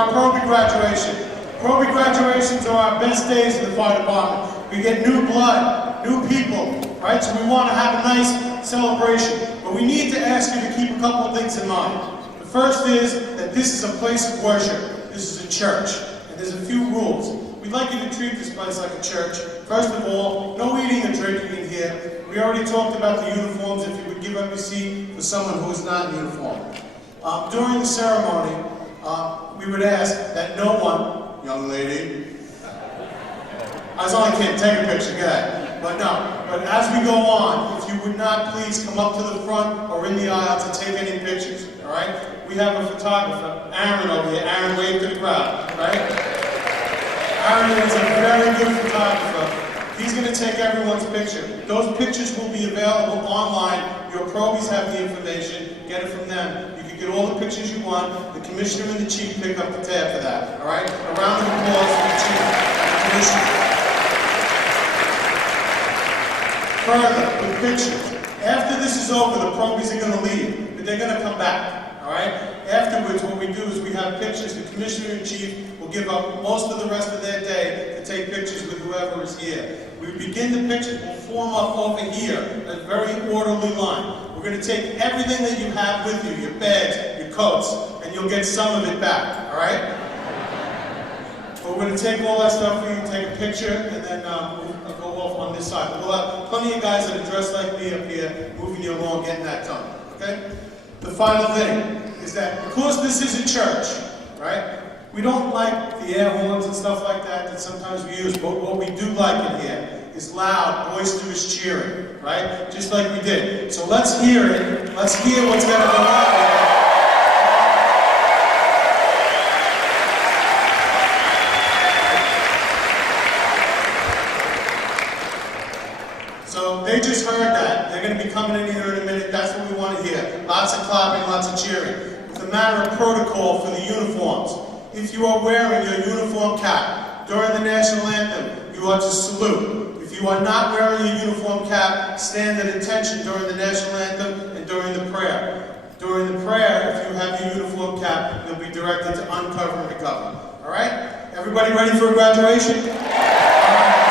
our Proby graduation. Proby graduations are our best days in the fire department. We get new blood, new people, right? So we want to have a nice celebration. But we need to ask you to keep a couple of things in mind. The first is that this is a place of worship. This is a church. And there's a few rules. We'd like you to treat this place like a church. First of all, no eating or drinking in here. We already talked about the uniforms, if you would give up your seat for someone who is not in uniform. During the ceremony, we would ask that no one, young lady, I was only kidding, take a picture, go ahead. But no, but as we go on, if you would not please come up to the front or in the aisle to take any pictures, all right? We have a photographer, Aaron over here. Aaron, wave to the crowd, right? Aaron is a very good photographer. He's going to take everyone's picture. Those pictures will be available online. Your Probies have the information. Get it from them. You can get all the pictures you want. The commissioner and the chief pick up the tab for that. All right? A round of applause for the chief and the commissioner. Further, with pictures. After this is over, the Probies are going to leave, but they're going to come back. All right? Afterwards, what we do is we have pictures. The commissioner and chief will give up most of the rest of their day to take pictures with whoever is here. We begin the pictures, we'll form up over here, a very orderly line. We're going to take everything that you have with you, your bags, your coats, and you'll get some of it back, all right? But we're going to take all that stuff for you, take a picture, and then we'll go off on this side. We'll have plenty of guys that are dressed like me up here, moving you along, getting that done, okay? The final thing is that because this is a church, right? We don't like the air horns and stuff like that sometimes we use, but what we do like in here is loud, boisterous cheering, right? Just like we did. So let's hear it. Let's hear what's going to go on here. So they just heard that. They're going to be coming in here in a minute. That's what we want to hear. Lots of clapping, lots of cheering. It's a matter of protocol for the uniforms. If you are wearing your uniform cap during the national anthem, you are to salute. If you are not wearing your uniform cap, stand at attention during the national anthem and during the prayer. During the prayer, if you have your uniform cap, you'll be directed to uncover and recover. All right? Everybody ready for a graduation? All right.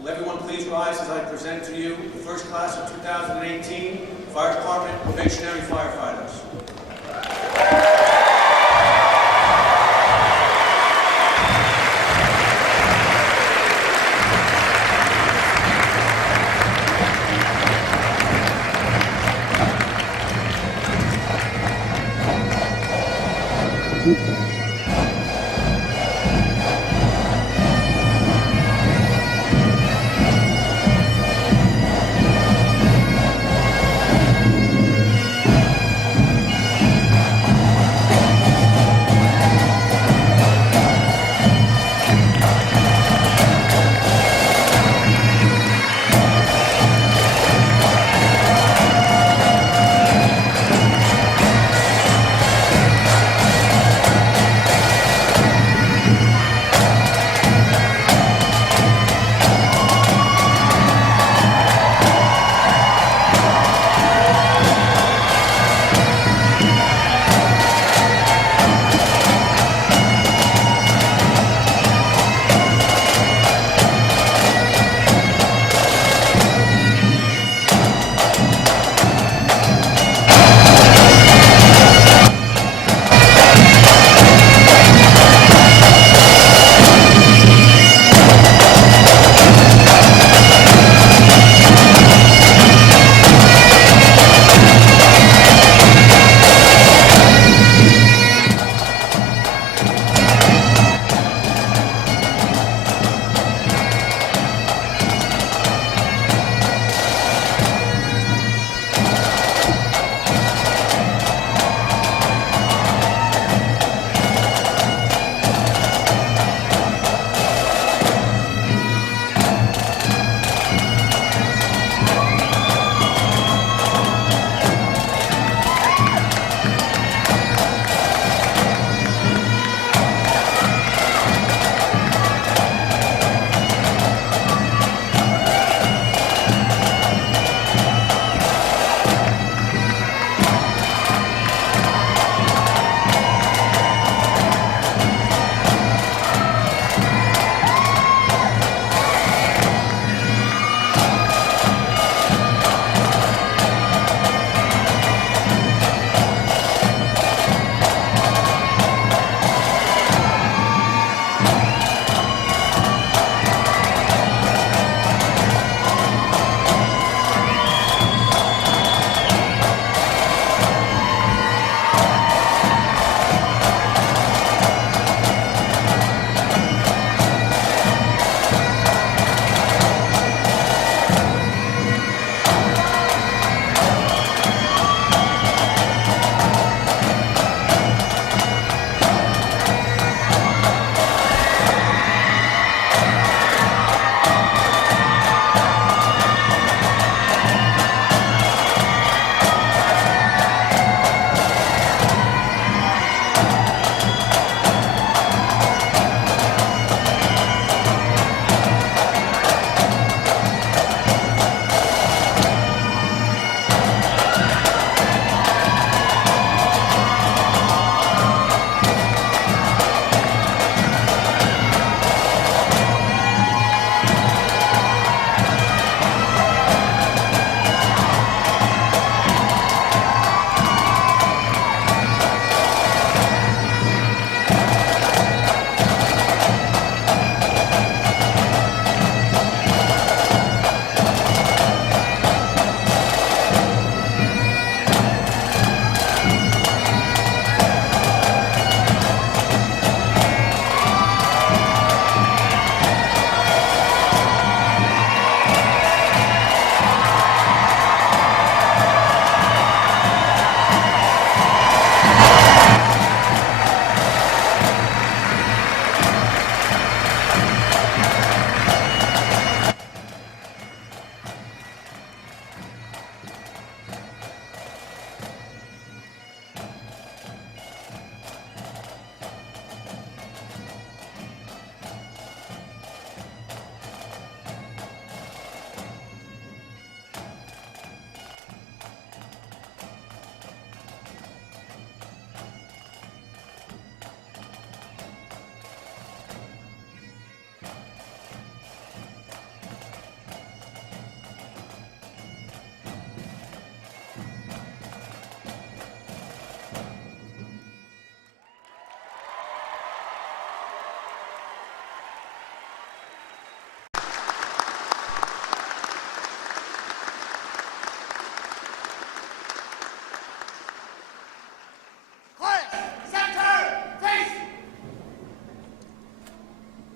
Will everyone please rise as I present to you the first class of 2018 Fire Department Probationary Firefighters.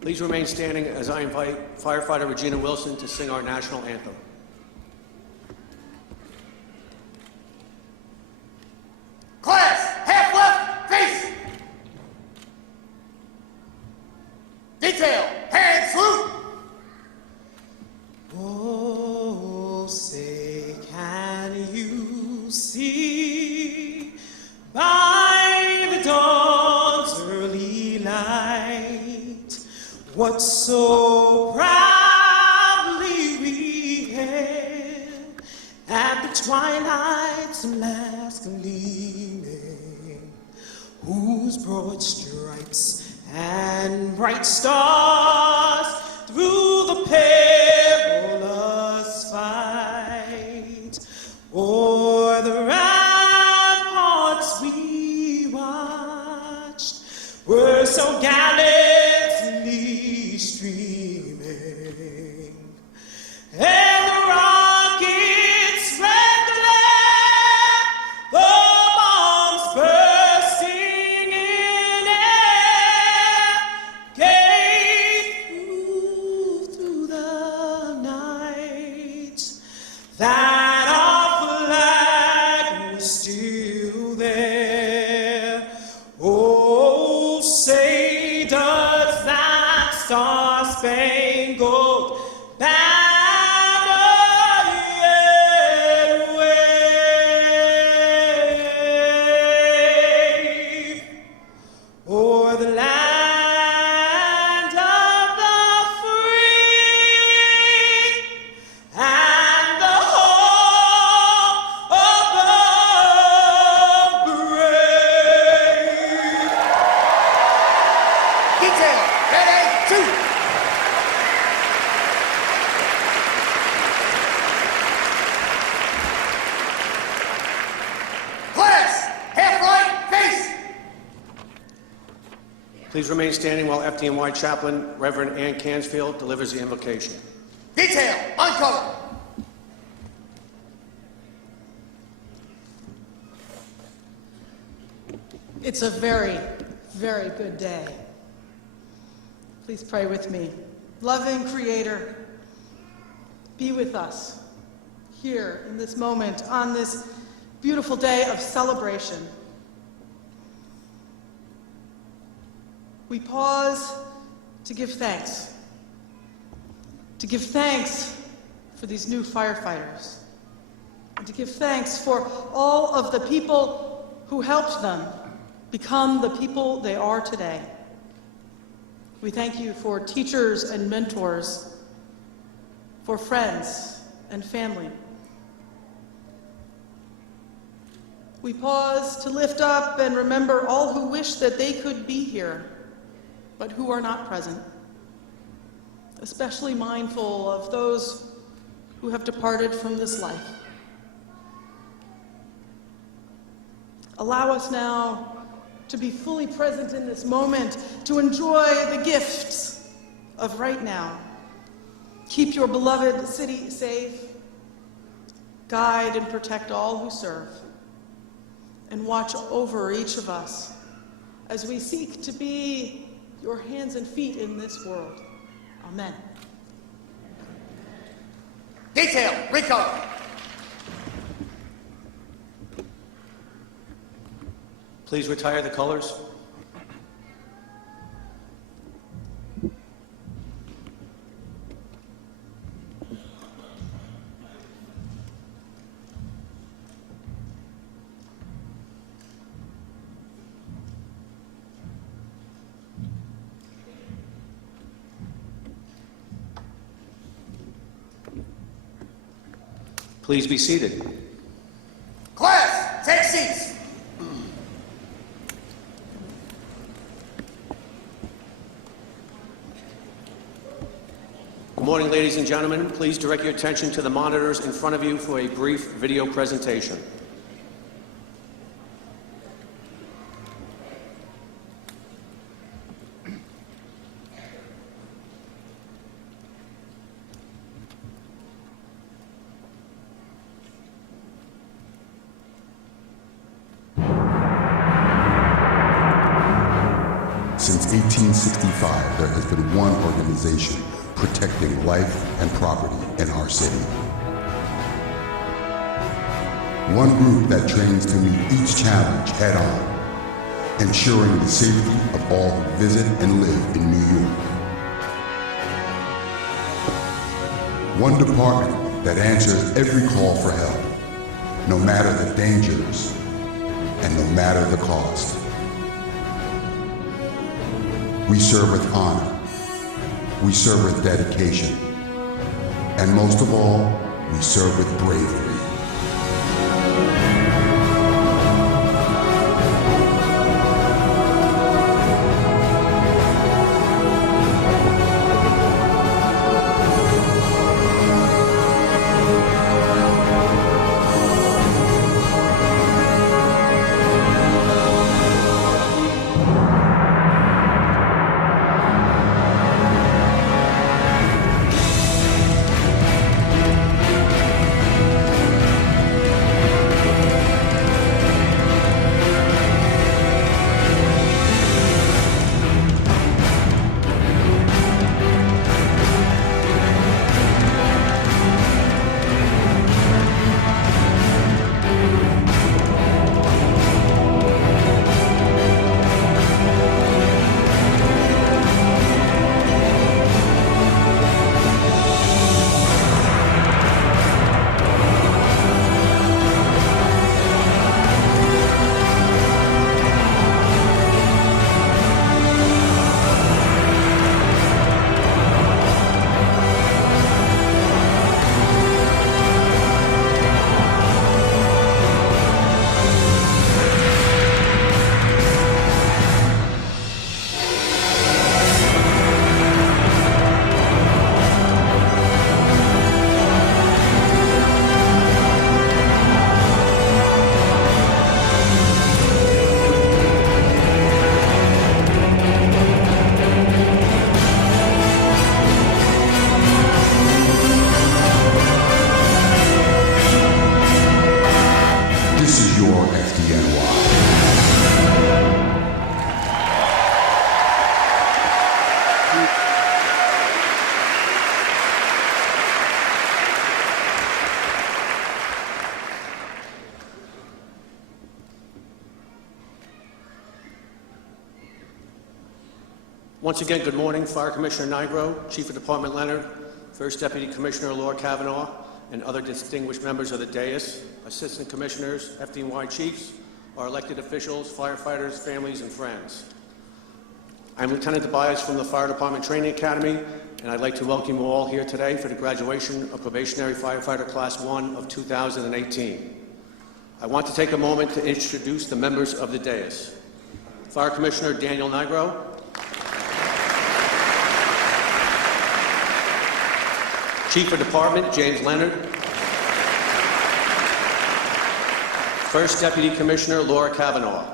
Please remain standing as I invite firefighter Regina Wilson to sing our national anthem. Class, half left, face. Detail, hands loose. Oh, say, can you see by the dawn's early light what so proudly we hailed at the twilight's last gleaming, whose broad stripes and bright stars through the perilous fight o'er the ramparts we watched were so gallantly streaming, and the rockets spread glare, the bombs bursting in air gave through the night that our flag was still there. Oh, say does that star-spangled banner yet wave o'er the land of the free and the home of the brave? Detail, ready, shoot. Class, half right, face. Please remain standing while FDNY Chaplain Reverend Ann Cansfield delivers the invocation. Detail, uncover. It's a very, very good day. Please pray with me. Loving Creator, be with us here in this moment on this beautiful day of celebration. We pause to give thanks. To give thanks for these new firefighters. And to give thanks for all of the people who helped them become the people they are today. We thank you for teachers and mentors, for friends and family. We pause to lift up and remember all who wish that they could be here, but who are not present, especially mindful of those who have departed from this life. Allow us now to be fully present in this moment, to enjoy the gifts of right now. Keep your beloved city safe, guide and protect all who serve, and watch over each of us as we seek to be your hands and feet in this world. Amen. Detail, recover. Please retire the colors. Please be seated. Class, take seats. Good morning, ladies and gentlemen. Please direct your attention to the monitors in front of you for a brief video presentation. Since 1865, there has been one organization protecting life and property in our city. One group that trains to meet each challenge head-on, ensuring the safety of all who visit and live in New York. One department that answers every call for help, no matter the dangers and no matter the cost. We serve with honor, we serve with dedication, and most of all, we serve with bravery. This is your FDNY. Once again, good morning, Fire Commissioner Nigro, Chief of Department Leonard, First Deputy Commissioner Laura Kavanaugh, and other distinguished members of the dais, Assistant Commissioners, FDNY Chiefs, our elected officials, firefighters, families, and friends. I'm Lieutenant Tobias from the Fire Department Training Academy, and I'd like to welcome you all here today for the graduation of Probationary Firefighter Class 1 of 2018. I want to take a moment to introduce the members of the dais. Fire Commissioner Daniel Nigro, Chief of Department James Leonard, First Deputy Commissioner Laura Kavanaugh.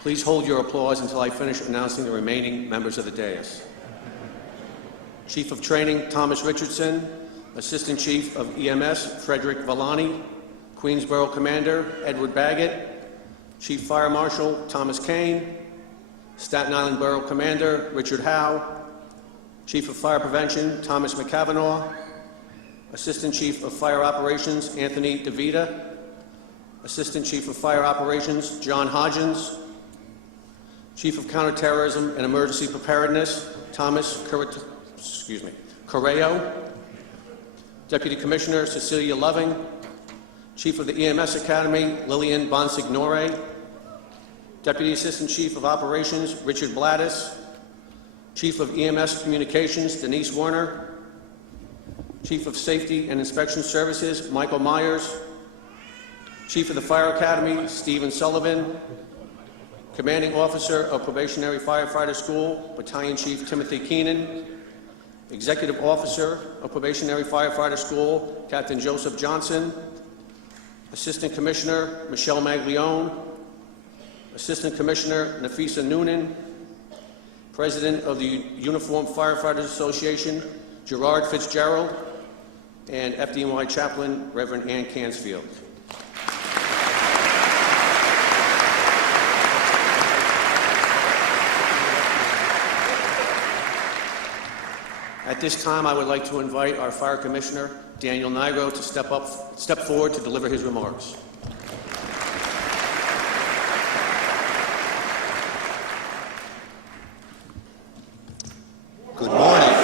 Please hold your applause until I finish announcing the remaining members of the dais. Chief of Training Thomas Richardson, Assistant Chief of EMS Frederick Villani, Queensborough Commander Edward Baggett, Chief Fire Marshal Thomas Kane, Staten Island Borough Commander Richard Howe, Chief of Fire Prevention Thomas McCavanaugh, Assistant Chief of Fire Operations Anthony DeVita, Assistant Chief of Fire Operations John Hodgins, Chief of Counterterrorism and Emergency Preparedness Thomas Correo, Deputy Commissioner Cecilia Loving, Chief of the EMS Academy Lillian Bonsignore, Deputy Assistant Chief of Operations Richard Blattis, Chief of EMS Communications Denise Warner, Chief of Safety and Inspection Services Michael Myers, Chief of the Fire Academy Stephen Sullivan, Commanding Officer of Probationary Firefighter School Battalion Chief Timothy Keenan, Executive Officer of Probationary Firefighter School Captain Joseph Johnson, Assistant Commissioner Michelle Maglione, Assistant Commissioner Nafisa Noonan, President of the Uniformed Firefighters Association Gerard Fitzgerald, and FDNY Chaplain Reverend Ann Cansfield. At this time, I would like to invite our Fire Commissioner, Daniel Nigro, to step forward to deliver his remarks. Good morning.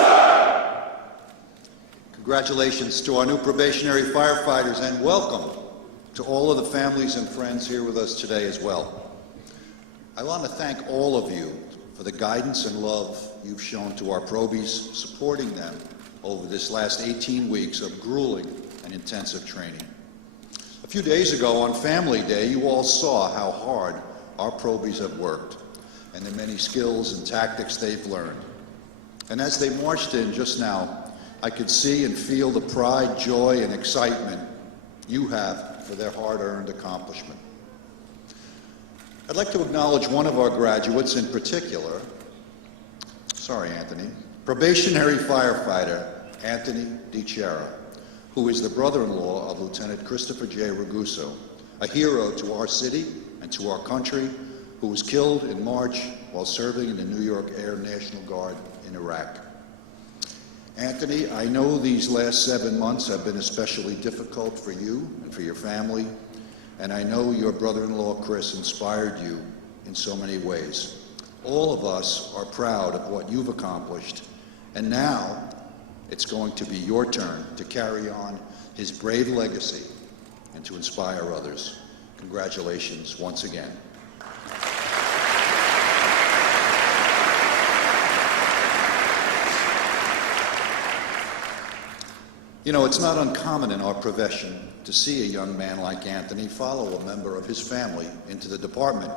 Congratulations to our new probationary firefighters, and welcome to all of the families and friends here with us today as well. I want to thank all of you for the guidance and love you've shown to our probies, supporting them over this last 18 weeks of grueling and intensive training. A few days ago on Family Day, you all saw how hard our probies have worked and the many skills and tactics they've learned. And as they marched in just now, I could see and feel the pride, joy, and excitement you have for their hard-earned accomplishment. I'd like to acknowledge one of our graduates in particular, probationary firefighter Anthony DiChiara, who is the brother-in-law of Lieutenant Christopher J. Raguso, a hero to our city and to our country, who was killed in March while serving in the New York Air National Guard in Iraq. Anthony, I know these last 7 months have been especially difficult for you and for your family, and I know your brother-in-law Chris inspired you in so many ways. All of us are proud of what you've accomplished, and now it's going to be your turn to carry on his brave legacy and to inspire others. Congratulations once again. You know, it's not uncommon in our profession to see a young man like Anthony follow a member of his family into the department.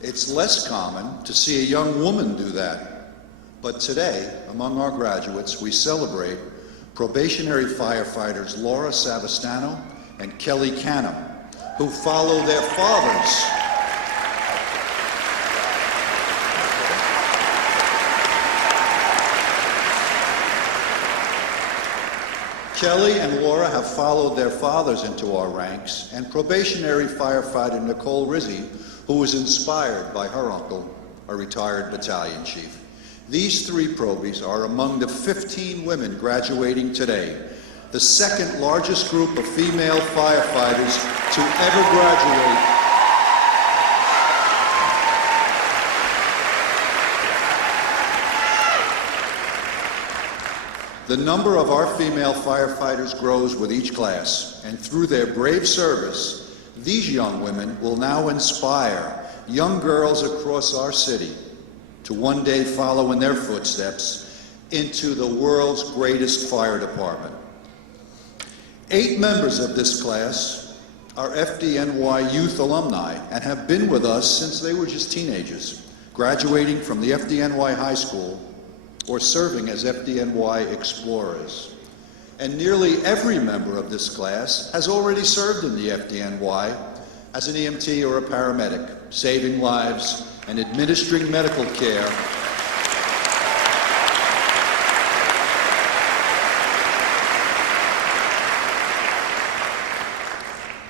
It's less common to see a young woman do that. But today, among our graduates, we celebrate probationary firefighters Laura Savastano and Kelly Canham, who follow their fathers. Kelly and Laura have followed their fathers into our ranks, and probationary firefighter Nicole Rizzi, who was inspired by her uncle, a retired battalion chief. These three probies are among the 15 women graduating today, the second largest group of female firefighters to ever graduate. The number of our female firefighters grows with each class, and through their brave service, these young women will now inspire young girls across our city to one day follow in their footsteps into the world's greatest fire department. 8 members of this class are FDNY youth alumni and have been with us since they were just teenagers, graduating from the FDNY High School or serving as FDNY Explorers. And nearly every member of this class has already served in the FDNY as an EMT or a paramedic, saving lives and administering medical care.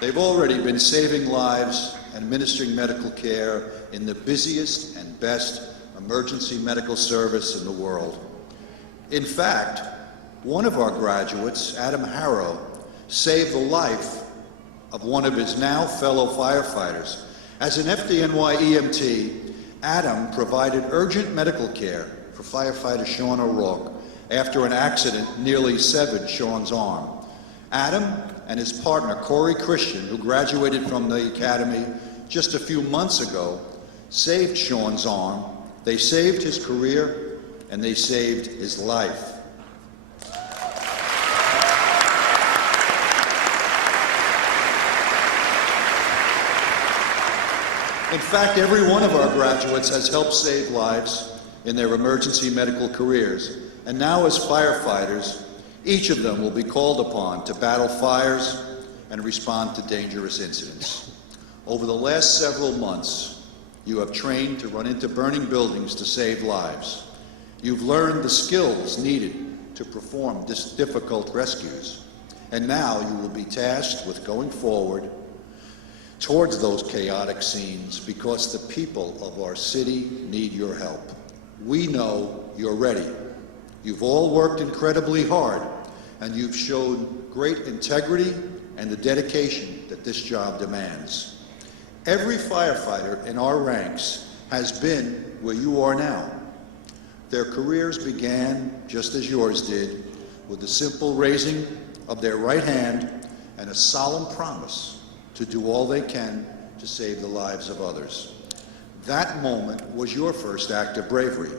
They've already been saving lives and administering medical care in the busiest and best emergency medical service in the world. In fact, one of our graduates, Adam Harrow, saved the life of one of his now fellow firefighters. As an FDNY EMT, Adam provided urgent medical care for firefighter Sean O'Rourke after an accident nearly severed Sean's arm. Adam and his partner, Corey Christian, who graduated from the academy just a few months ago, saved Sean's arm. They saved his career, and they saved his life. In fact, every one of our graduates has helped save lives in their emergency medical careers. And now as firefighters, each of them will be called upon to battle fires and respond to dangerous incidents. Over the last several months, you have trained to run into burning buildings to save lives. You've learned the skills needed to perform difficult rescues. And now you will be tasked with going forward towards those chaotic scenes because the people of our city need your help. We know you're ready. You've all worked incredibly hard, and you've shown great integrity and the dedication that this job demands. Every firefighter in our ranks has been where you are now. Their careers began, just as yours did, with the simple raising of their right hand and a solemn promise to do all they can to save the lives of others. That moment was your first act of bravery,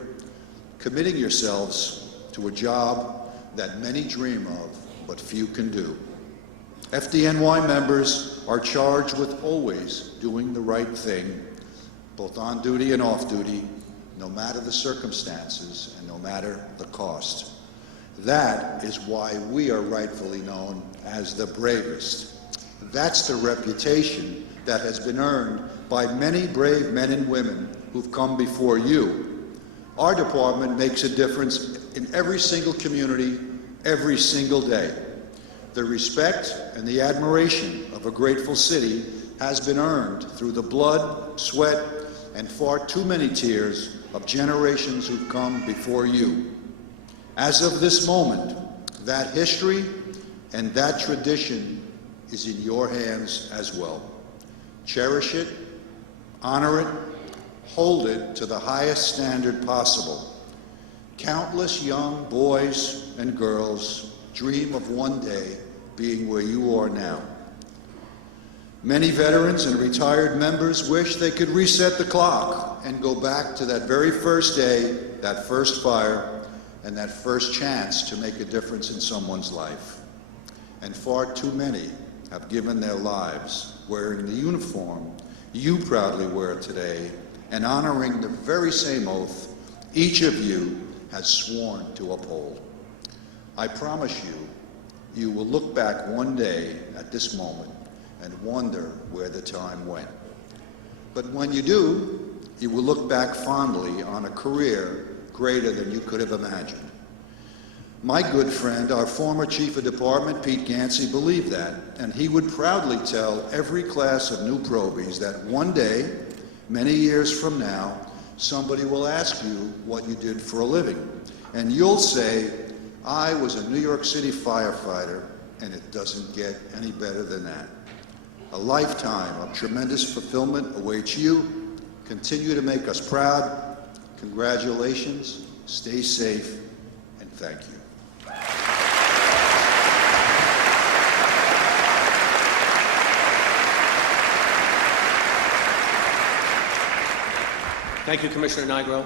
committing yourselves to a job that many dream of, but few can do. FDNY members are charged with always doing the right thing, both on duty and off duty, no matter the circumstances and no matter the cost. That is why we are rightfully known as the bravest. That's the reputation that has been earned by many brave men and women who've come before you. Our department makes a difference in every single community, every single day. The respect and the admiration of a grateful city has been earned through the blood, sweat, and far too many tears of generations who've come before you. As of this moment, that history and that tradition is in your hands as well. Cherish it, honor it, hold it to the highest standard possible. Countless young boys and girls dream of one day being where you are now. Many veterans and retired members wish they could reset the clock and go back to that very first day, that first fire, and that first chance to make a difference in someone's life. And far too many have given their lives wearing the uniform you proudly wear today and honoring the very same oath each of you has sworn to uphold. I promise you, you will look back one day at this moment and wonder where the time went. But when you do, you will look back fondly on a career greater than you could have imagined. My good friend, our former Chief of Department, Pete Gansey, believed that, and he would proudly tell every class of new probies that one day, many years from now, somebody will ask you what you did for a living, and you'll say, I was a New York City firefighter, and it doesn't get any better than that. A lifetime of tremendous fulfillment awaits you. Continue to make us proud. Congratulations, stay safe, and thank you. Thank you, Commissioner Nigro.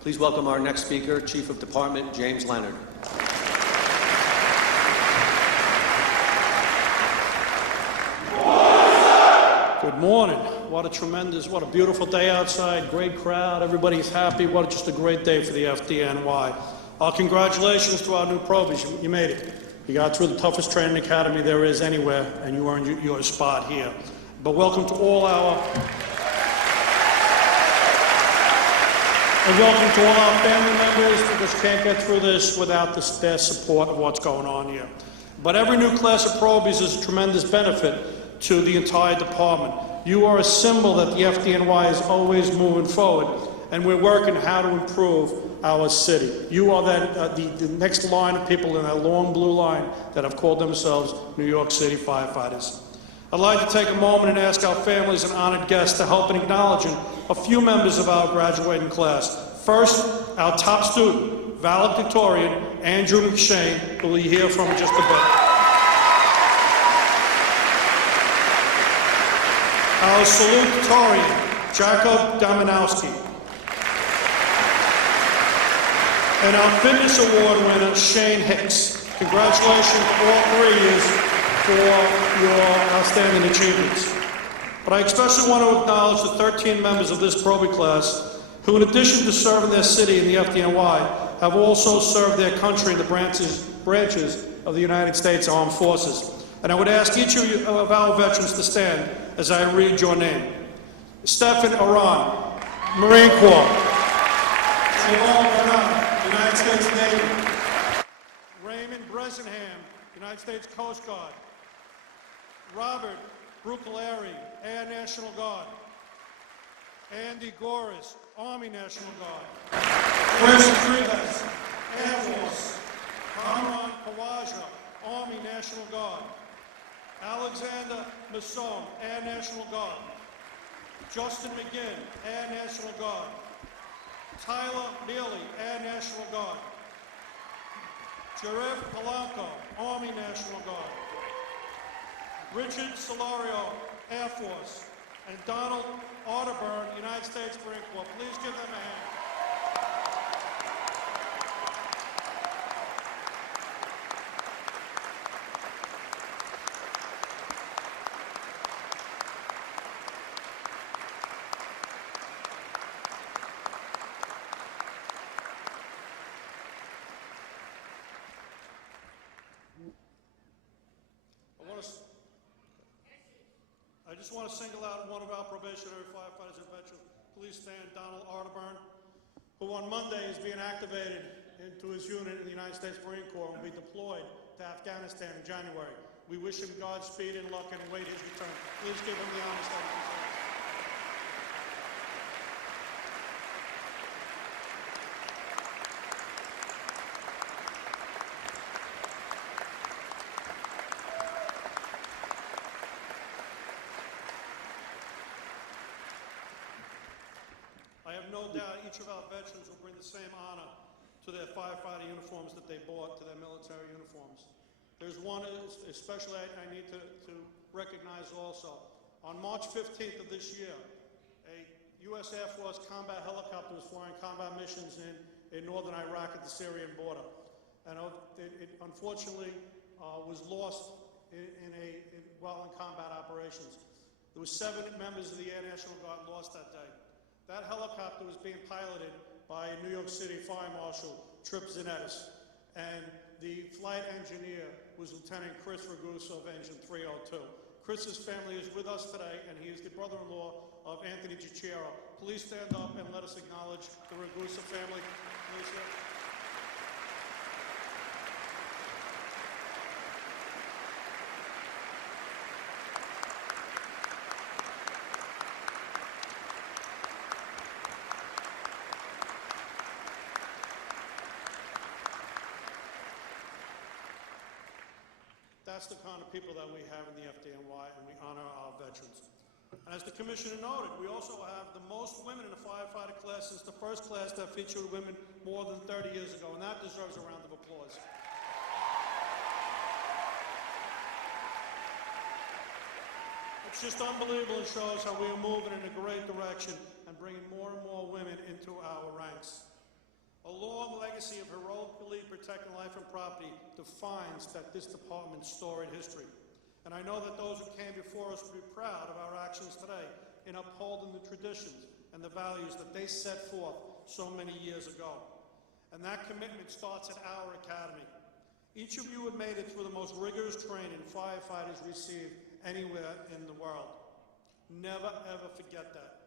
Please welcome our next speaker, Chief of Department, James Leonard. Good morning. What a beautiful day outside, great crowd, everybody's happy. What just a great day for the FDNY. Congratulations to our new probies. You made it. You got through the toughest training academy there is anywhere, and you earned your spot here. But welcome to all our family members, because you can't get through this without their support of what's going on here. But every new class of probies is a tremendous benefit to the entire department. You are a symbol that the FDNY is always moving forward, and we're working how to improve our city. You are the next line of people in that long blue line that have called themselves New York City firefighters. I'd like to take a moment and ask our families and honored guests to help in acknowledging a few members of our graduating class. First, our top student, valedictorian, Andrew McShane, who we'll hear from in just a bit. Our salutatorian, Jacob Dominowski. And our Fitness Award winner, Shane Hicks. Congratulations all 3 years for your outstanding achievements. But I especially want to acknowledge the 13 members of this probie class who, in addition to serving their city in the FDNY, have also served their country in the branches of the United States Armed Forces. And I would ask each of our veterans to stand as I read your name. Stephen Aran, Marine Corps. Shalom Aran, United States Navy. Raymond Bresenham, United States Coast Guard. Robert Brucaleri, Air National Guard. Andy Goris, Army National Guard. Chris Rivas, Air Force. Kamran Kawaja, Army National Guard. Alexander Masson, Air National Guard. Justin McGinn, Air National Guard. Tyler Neely, Air National Guard. Jarev Polanco, Army National Guard. Richard Solario, Air Force. And Donald Arterburn, United States Marine Corps. Please give them a hand. I just want to single out one of our probationary firefighters and veterans. Please stand, Donald Arterburn, who on Monday is being activated into his unit in the United States Marine Corps and will be deployed to Afghanistan in January. We wish him Godspeed and luck and await his return. Please give him the honors that he deserves. I have no doubt each of our veterans will bring the same honor to their firefighter uniforms that they brought to their military uniforms. There's one especially I need to recognize also. On March 15th of this year, a U.S. Air Force combat helicopter was flying combat missions in northern Iraq at the Syrian border. And it unfortunately was lost while in combat operations. There were 7 members of the Air National Guard lost that day. That helicopter was being piloted by New York City Fire Marshal Trip Zanettis, and the flight engineer was Lieutenant Chris Ragusa of Engine 302. Chris's family is with us today, and he is the brother-in-law of Anthony Gichero. Please stand up and let us acknowledge the Ragusa family. Please, sir. That's the kind of people that we have in the FDNY, and we honor our veterans. And as the Commissioner noted, we also have the most women in the firefighter class since the first class that featured women more than 30 years ago, and that deserves a round of applause. It's just unbelievable and shows how we are moving in a great direction and bringing more and more women into our ranks. A long legacy of heroically protecting life and property defines this department's storied history. And I know that those who came before us will be proud of our actions today in upholding the traditions and the values that they set forth so many years ago. And that commitment starts at our academy. Each of you have made it through the most rigorous training firefighters receive anywhere in the world. Never, ever forget that.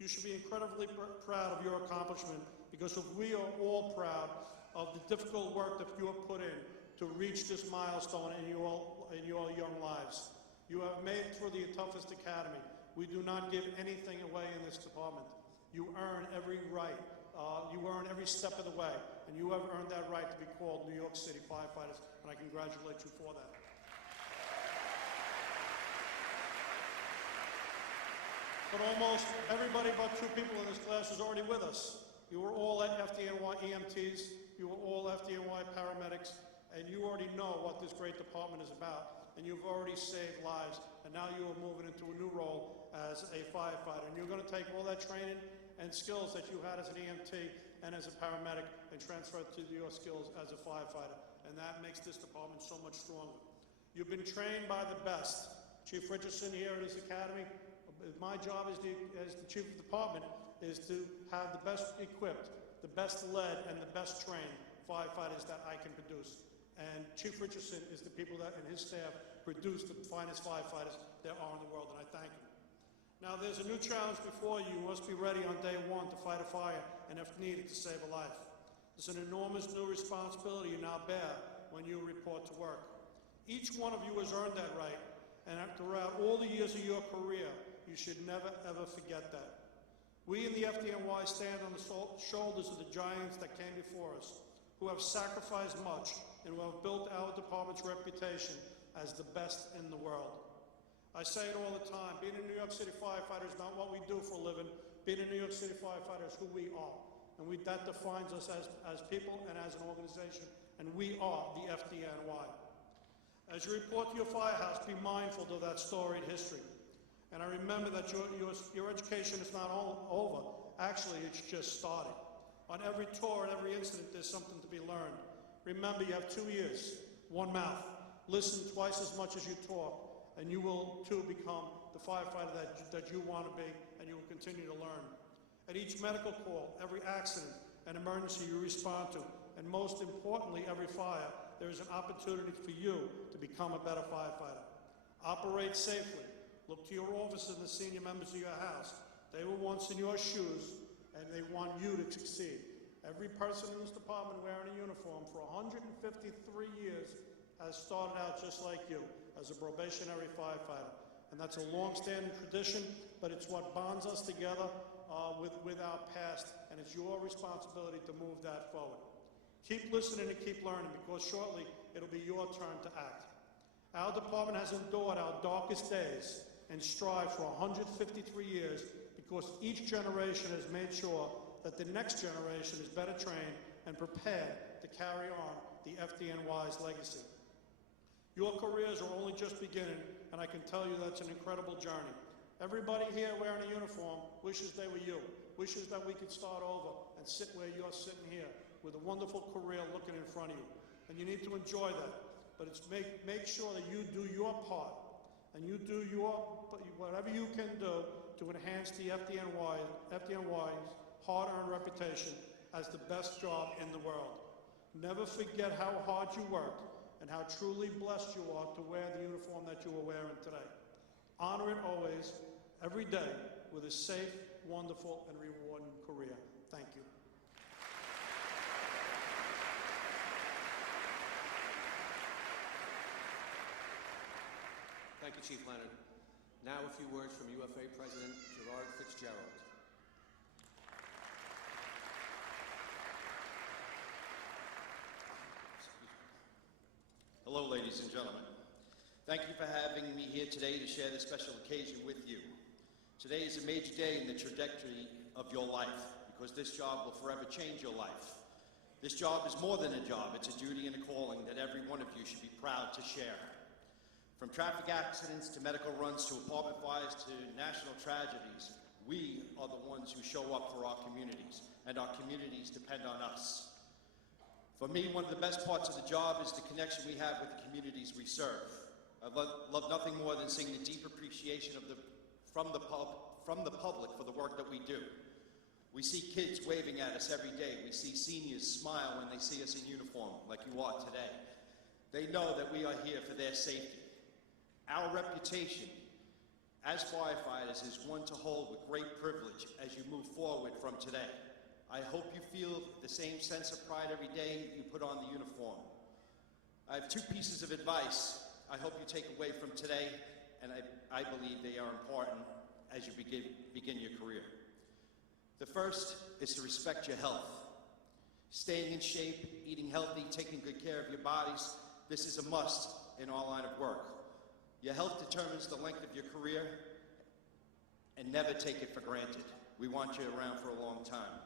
You should be incredibly proud of your accomplishment, because we are all proud of the difficult work that you have put in to reach this milestone in your young lives. You have made it through the toughest academy. We do not give anything away in this department. You earn every right. You earn every step of the way, and you have earned that right to be called New York City firefighters, and I congratulate you for that. But almost everybody but 2 people in this class is already with us. You were all at FDNY EMTs, you were all FDNY paramedics, and you already know what this great department is about, and you've already saved lives, and now you are moving into a new role as a firefighter. And you're going to take all that training and skills that you had as an EMT and as a paramedic and transfer it to your skills as a firefighter, and that makes this department so much stronger. You've been trained by the best. Chief Richardson here at this academy, my job as the chief of the department is to have the best equipped, the best led, and the best trained firefighters that I can produce. And Chief Richardson is the people that and his staff produce the finest firefighters there are in the world, and I thank him. Now, there's a new challenge before you. You must be ready on day 1 to fight a fire, and if needed, to save a life. It's an enormous new responsibility you now bear when you report to work. Each one of you has earned that right, and throughout all the years of your career, you should never, ever forget that. We in the FDNY stand on the shoulders of the giants that came before us, who have sacrificed much and who have built our department's reputation as the best in the world. I say it all the time, being a New York City firefighter is not what we do for a living. Being a New York City firefighter is who we are. And that defines us as people and as an organization, and we are the FDNY. As you report to your firehouse, be mindful of that storied history. And I remember that your education is not all over. Actually, it's just started. On every tour and every incident, there's something to be learned. Remember, you have 2 ears, 1 mouth. Listen twice as much as you talk, and you will, too, become the firefighter that you want to be, and you will continue to learn. At each medical call, every accident and emergency you respond to, and most importantly, every fire, there is an opportunity for you to become a better firefighter. Operate safely. Look to your officers and the senior members of your house. They were once in your shoes, and they want you to succeed. Every person in this department wearing a uniform for 153 years has started out just like you, as a probationary firefighter. And that's a long-standing tradition, but it's what bonds us together with our past, and it's your responsibility to move that forward. Keep listening and keep learning, because shortly it'll be your turn to act. Our department has endured our darkest days and strived for 153 years because each generation has made sure that the next generation is better trained and prepared to carry on the FDNY's legacy. Your careers are only just beginning, and I can tell you that's an incredible journey. Everybody here wearing a uniform wishes they were you, wishes that we could start over and sit where you're sitting here with a wonderful career looking in front of you. And you need to enjoy that, but it's make sure that you do your part, and you do whatever you can do to enhance the FDNY's hard-earned reputation as the best job in the world. Never forget how hard you worked and how truly blessed you are to wear the uniform that you are wearing today. Honor it always, every day, with a safe, wonderful, and rewarding career. Thank you. Thank you, Chief Leonard. Now a few words from UFA President Gerard Fitzgerald. Hello, ladies and gentlemen. Thank you for having me here today to share this special occasion with you. Today is a major day in the trajectory of your life, because this job will forever change your life. This job is more than a job, it's a duty and a calling that every one of you should be proud to share. From traffic accidents to medical runs to apartment fires to national tragedies, we are the ones who show up for our communities, and our communities depend on us. For me, one of the best parts of the job is the connection we have with the communities we serve. I love nothing more than seeing the deep appreciation from the public for the work that we do. We see kids waving at us every day. We see seniors smile when they see us in uniform, like you are today. They know that we are here for their safety. Our reputation as firefighters is one to hold with great privilege as you move forward from today. I hope you feel the same sense of pride every day you put on the uniform. I have 2 pieces of advice I hope you take away from today, and I believe they are important as you begin your career. The first is to respect your health. Staying in shape, eating healthy, taking good care of your bodies, this is a must in our line of work. Your health determines the length of your career, and never take it for granted. We want you around for a long time.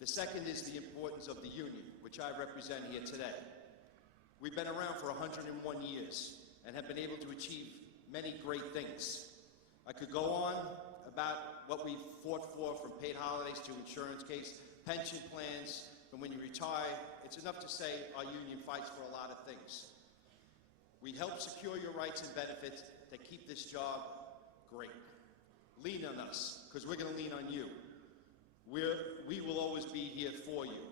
The second is the importance of the union, which I represent here today. We've been around for 101 years and have been able to achieve many great things. I could go on about what we've fought for, from paid holidays to insurance case, pension plans, and when you retire, it's enough to say our union fights for a lot of things. We help secure your rights and benefits that keep this job great. Lean on us, because we're going to lean on you. We will always be here for you.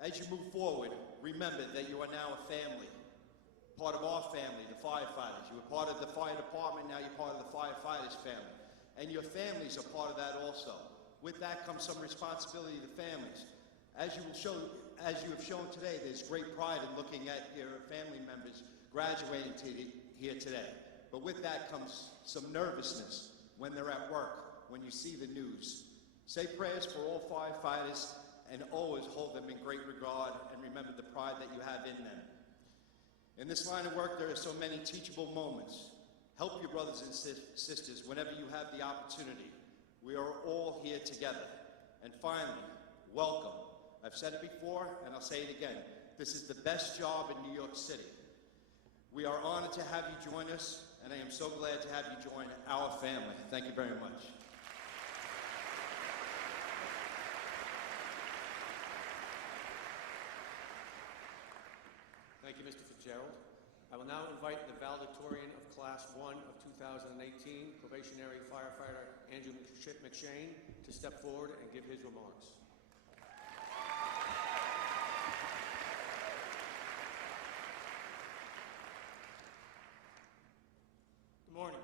As you move forward, remember that you are now a family, part of our family, the firefighters. You were part of the fire department, now you're part of the firefighters family. And your families are part of that also. With that comes some responsibility to the families. As you have shown today, there's great pride in looking at your family members graduating here today. But with that comes some nervousness when they're at work, when you see the news. Say prayers for all firefighters and always hold them in great regard and remember the pride that you have in them. In this line of work, there are so many teachable moments. Help your brothers and sisters whenever you have the opportunity. We are all here together. And finally, welcome. I've said it before, and I'll say it again. This is the best job in New York City. We are honored to have you join us, and I am so glad to have you join our family. Thank you very much. Thank you, Mr. Fitzgerald. I will now invite the valedictorian of Class 1 of 2018, probationary firefighter Andrew McShane, to step forward and give his remarks. Good morning.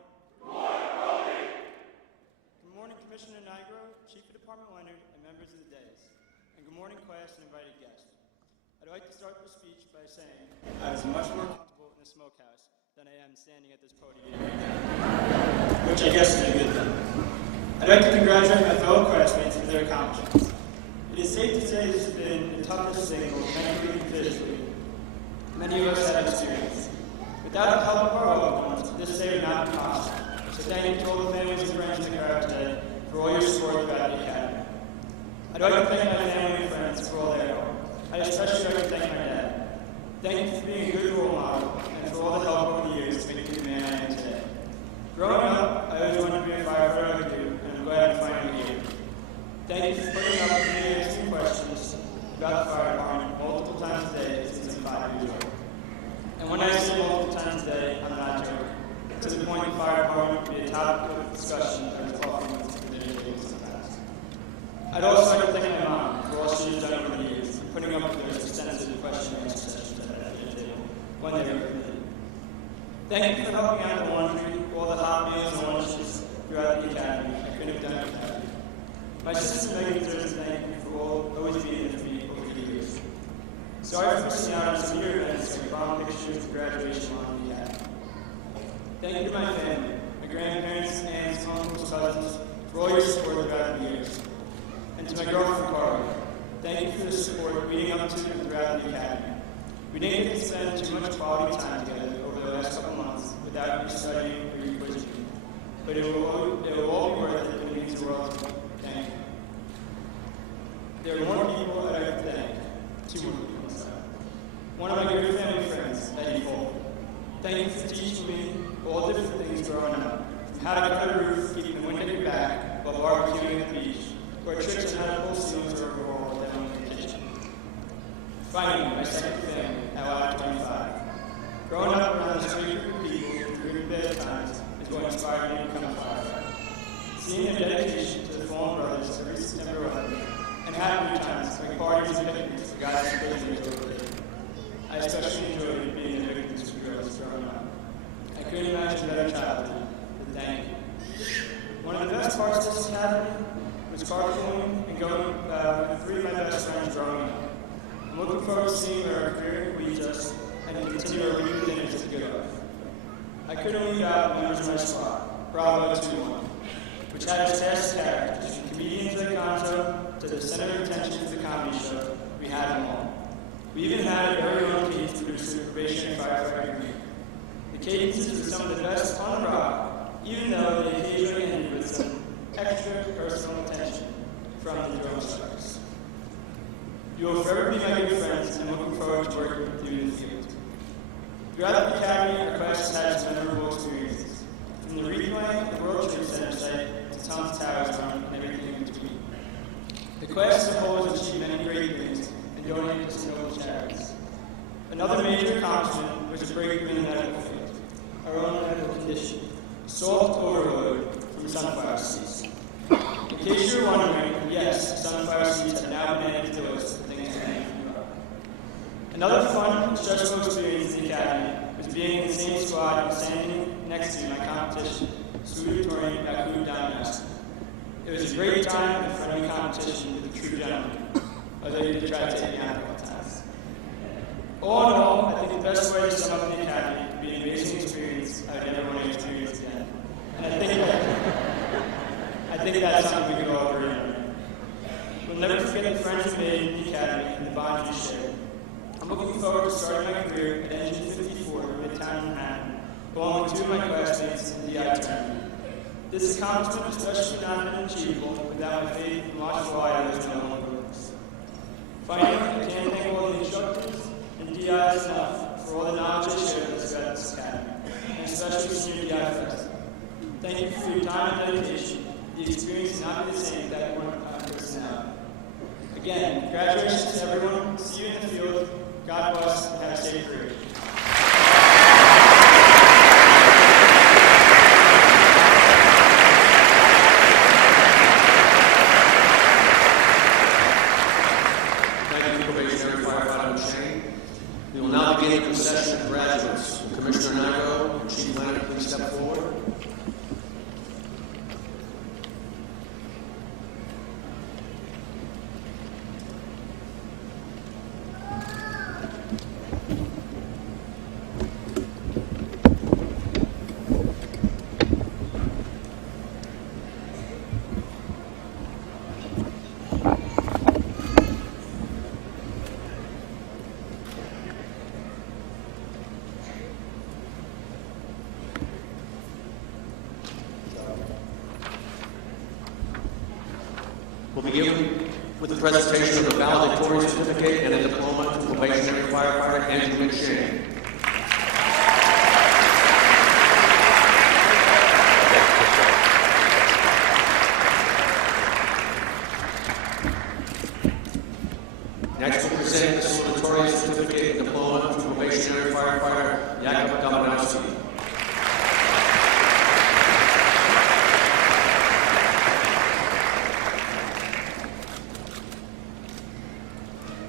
Good morning, Commissioner Nigro, Chief of Department Leonard, and members of the dais. And good morning, class and invited guests. I'd like to start the speech by saying I was much more comfortable in the smokehouse than I am standing at this podium, which I guess is a good thing. I'd like to congratulate my fellow classmates for their accomplishments. It is safe to say this has been the toughest thing, both mentally and physically, many of us have experienced. Without the help of our loved ones, this day would not be possible. So thank you to all the families and friends in the crowd today for all your support throughout the Academy. I'd like to thank my family and friends for all their help. I'd especially like to thank my dad. Thank you for being a good role model and for all the help over the years to make me the man I am today. Growing up, I always wanted to be a firefighter like you, and I'm glad I'm finally here. Thank you for putting up with me asking questions about the fire department multiple times a day since I'm 5 years old. And when I say multiple times a day, I'm not joking. To the point the fire department would be a topic of discussion during the coffee meetings for dinner tables sometimes. I'd also like to thank my mom for all she has done over the years, for putting up with those extensive question and answer sessions at that dinner table when they were permitted. Thank you for helping out the laundry, all the hot meals and lunches throughout the Academy. I couldn't have done it without you. My sister Megan deserves to thank you for always being there for me over the years. Sorry for missing out on some of your events like prom pictures and graduation on the Academy. Thank you to my family, my grandparents, aunts, uncles, cousins, for all your support throughout the years. And to my girlfriend, Carly, thank you for the support leading up to and throughout the Academy. We didn't get to spend too much quality time together over the last couple months without you studying or you quizzing me. But it will all be worth it when it means the world to me. Thank you. There are more people that I have to thank. Two more people, sorry. One of my good family friends, Eddie Foley. Thank you for teaching me all different things growing up. From how to cut a roof, keeping the wind at your back while barbecuing at the beach, or tricks on how to pull ceilings over a wall down in the kitchen. Finally, my second family, at Lab 25. Growing up around this great group of people through the bad times is what inspired me to become a firefighter. Seeing their dedication to the fallen brothers every September 11th, and happy times like parties and picnics for guys and prisoners over there. I especially enjoyed being the victims for girls growing up. I couldn't imagine a better childhood, but thank you. One of the best parts of this academy was carpooling and going with three of my best friends growing up. I'm looking forward to seeing where our career leads us and continue our weekly dinners to go with. I couldn't leave out members of my squad, Bravo 2-1, which had its cast of characters, from comedians like Gonzo to the center of attention for the comedy show. We had them all. We even had our very own cadence producer, probationary firefighter Green. The cadences were some of the best on the rock, even though they occasionally ended with some extra personal attention from the drone strikers. You will forever be my good friends, and I'm looking forward to working with you in the field. Throughout the Academy, our class has had some memorable experiences, from the replay, the World Trade Center site, to Tom's Towers Run, and everything in between. The class as a whole has achieved many great things and donated to some noble charities. Another major accomplishment was a breakthrough in the medical field, our own medical condition, salt overload from sunflower seeds. In case you're wondering, yes, sunflower seeds have now been added to the list of things to thank you about. Another fun and stressful experience in the Academy was being in the same squad and standing next to my competition, salutatorian Baku Dynasty. It was a great time and friendly competition with a true gentleman, although you did try to take me out a couple times. All in all, I think the best way to sum up the Academy would be an amazing experience I would never want to experience again. And I think that's something we could all agree on. You'll never forget the friends you made in the academy and the bonds you shared. I'm looking forward to starting my career at Engine 54 in Midtown Manhattan, along with two of my classmates in the DI tournament. This accomplishment would especially not have been achievable without my faith in martial arts and my own books. Finally, I can't thank all the instructors and DIs enough for all the knowledge they shared with us throughout this academy, and especially senior DI friends. Thank you for your time and dedication. The experience is not the same without one personality. Again, congratulations to everyone. See you in the field. God bless and have a safe career. Thank you, Probationary Firefighter Shane. We will now begin the procession of graduates. Commissioner Nigro and Chief Leonard, please step forward. We'll begin with the presentation of a valedictorian certificate and a diploma to probationary firefighter Andrew McShane. Next, we'll present the salutatorian certificate and diploma to probationary firefighter Jakob Gabanowski.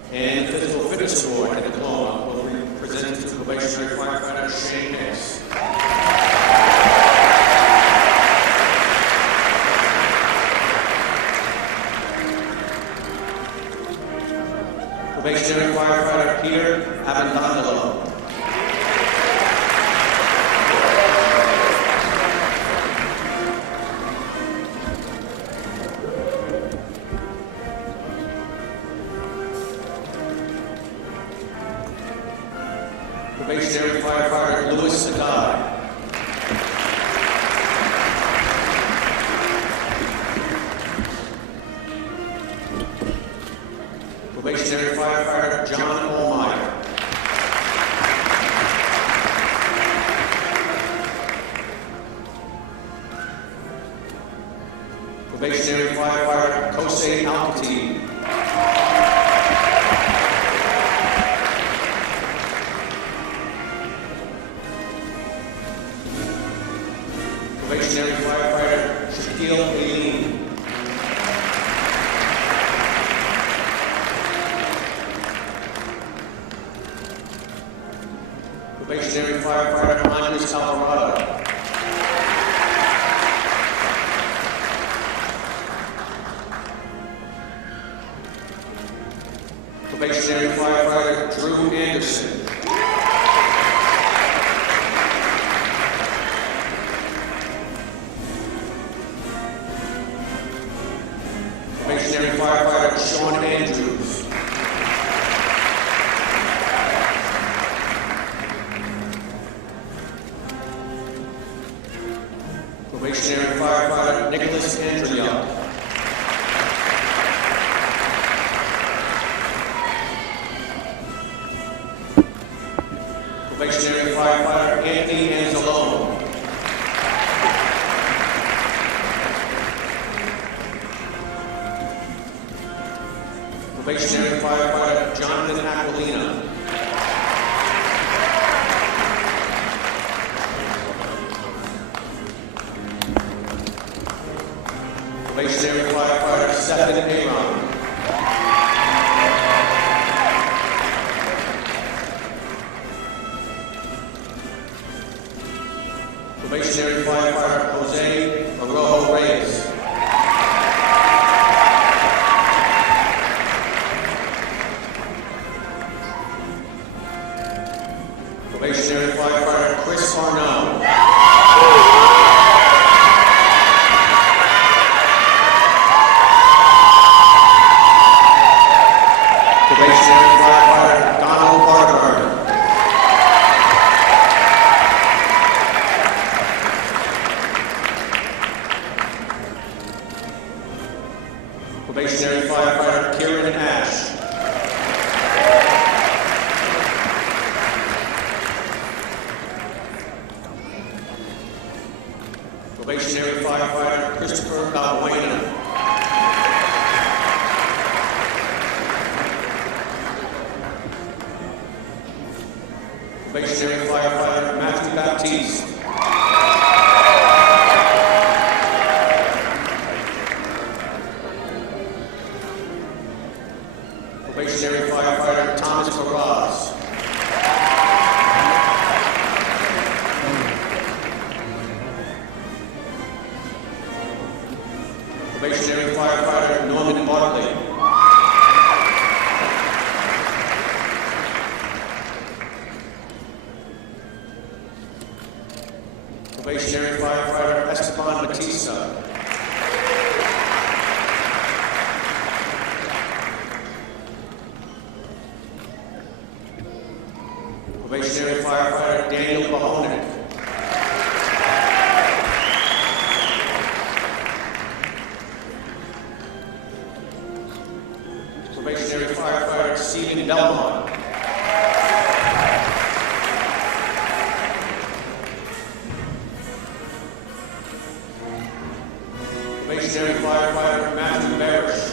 And the Physical Fitness Award and diploma will be presented to probationary firefighter Shane Hicks. Probationary firefighter Peter Abendandelo. Probationary firefighter Louis Sagai. Probationary firefighter John Olmeyer. Probationary firefighter Kosei Alpatine. Probationary firefighter Shaquille Aileen. Probationary firefighter Andres Alvarado. Probationary firefighter Drew Anderson. Probationary firefighter Sean Andrews. Probationary firefighter Nicholas Andriuk. Probationary firefighter Anthony Anzalone. Probationary firefighter Jonathan Aquilina. Probationary firefighter Stephen Aaron. Probationary firefighter Jose Arojo Reyes. Probationary firefighter Chris Arnaud. Probationary firefighter Kieran Ash. Probationary firefighter Christopher Balbuena. Probationary firefighter Matthew Baptiste. Probationary firefighter Thomas Barras. Probationary firefighter Norman Bartley. Probationary firefighter Esteban Batista. Probationary firefighter Daniel Bahonik. Probationary firefighter Stephen Belmont. Probationary firefighter Matthew Barish.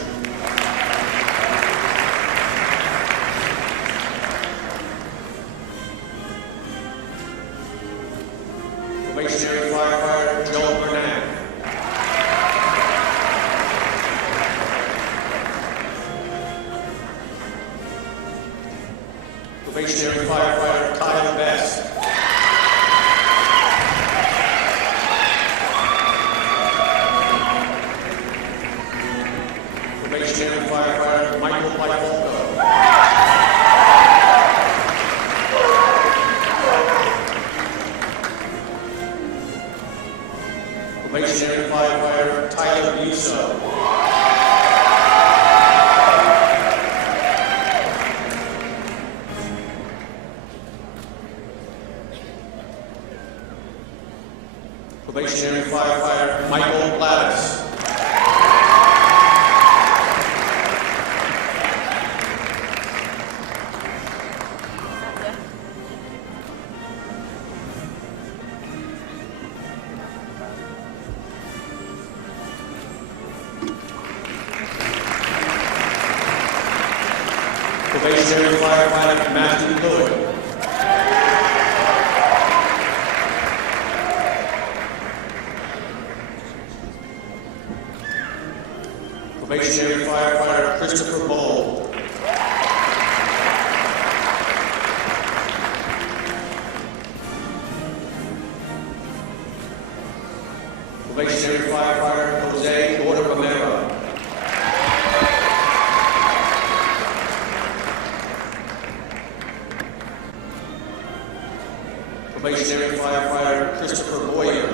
Probationary firefighter Joe Burnett. Probationary firefighter Kyle Best. Probationary firefighter Michael Bifolco. Probationary firefighter Tyler Busso. Probationary firefighter Michael Gladys. Probationary firefighter Matthew Lloyd. Probationary firefighter Christopher Bowl. Probationary firefighter Jose Gorda Romero. Probationary firefighter Christopher Boyer.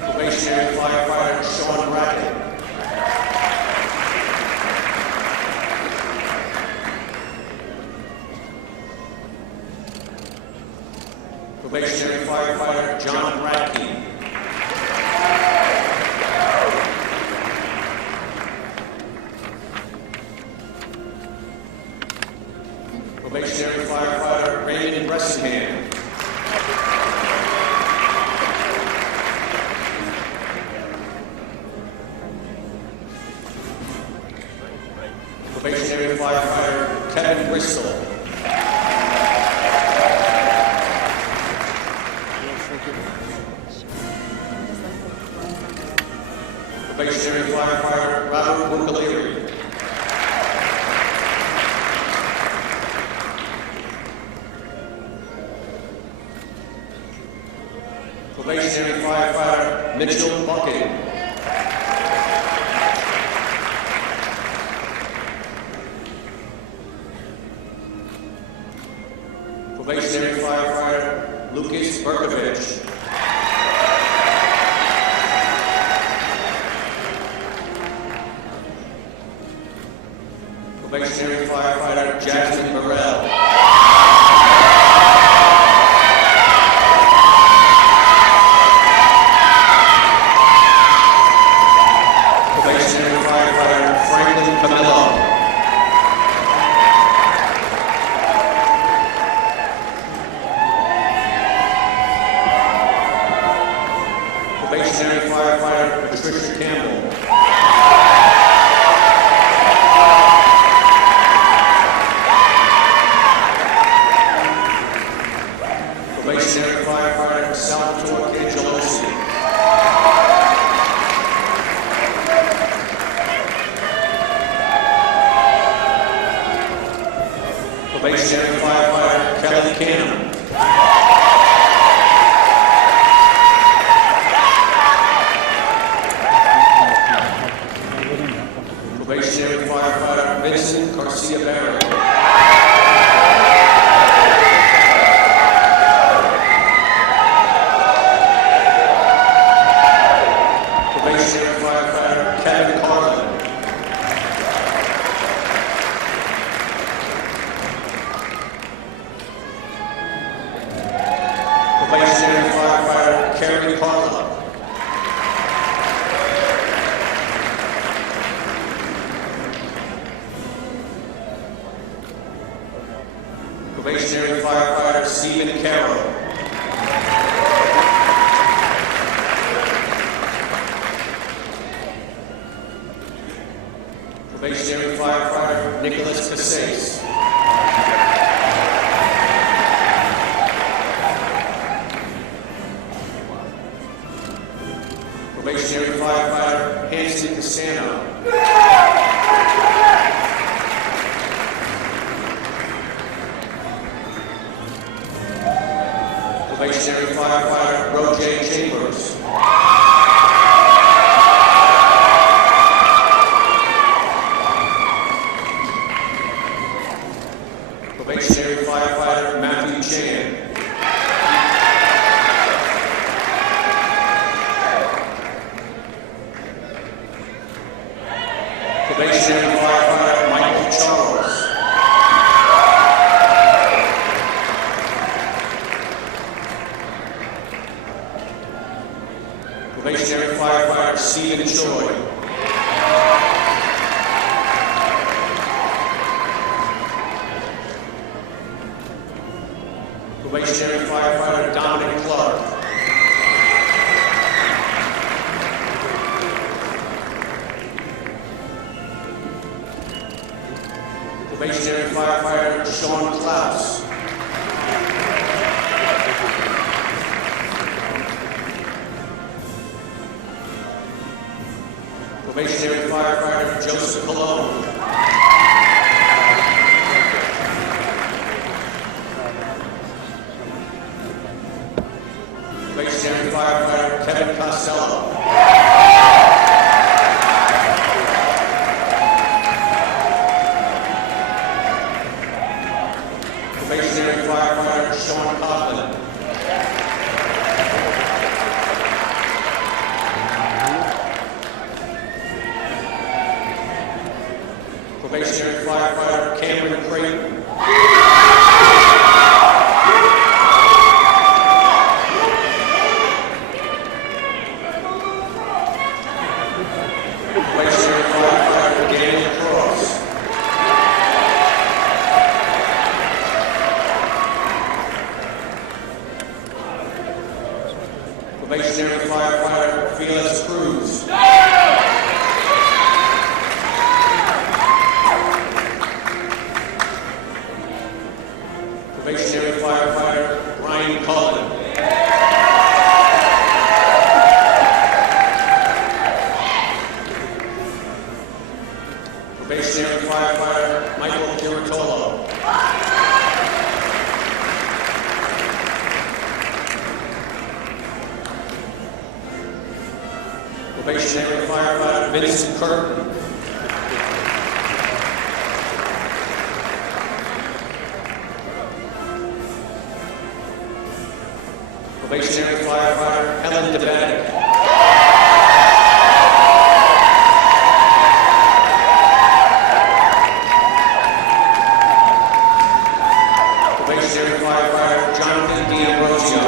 Probationary firefighter Sean Rackett. Probationary firefighter John Radke. Probationary firefighter Raymond Bressingham. Probationary firefighter Kevin Bristol. Probationary firefighter Robert Bucaleary. Probationary firefighter Mitchell Bucket. Probationary firefighter Lucas Berkovich. Probationary firefighter Jasmine Burrell. Probationary firefighter Kelly Canham. Probationary firefighter Vincent Garcia Barry. Probationary firefighter Kevin Carlin. Probationary firefighter Carrie Carla. Probationary firefighter Stephen Carroll. Probationary firefighter Nicholas Casase. Probationary firefighter Hanson Castano. Probationary firefighter Roger Chambers. Probationary firefighter Matthew Chan. Probationary firefighter Michael Charles. Probationary firefighter Stephen Choi. Probationary firefighter Dominic Clark. Probationary firefighter Sean Klaus. Probationary firefighter Joseph Cologne. Probationary firefighter Kevin Costello. Probationary firefighter Sean Coughlin. Probationary firefighter Cameron Creighton. Probationary firefighter Daniel Cross. Probationary firefighter Felix Cruz. Probationary firefighter Brian Cullen. Probationary firefighter Michael Giratolo. Probationary firefighter Vincent Curtin. Probationary firefighter Helen DeBatic. Probationary firefighter Jonathan D'Ambrosio.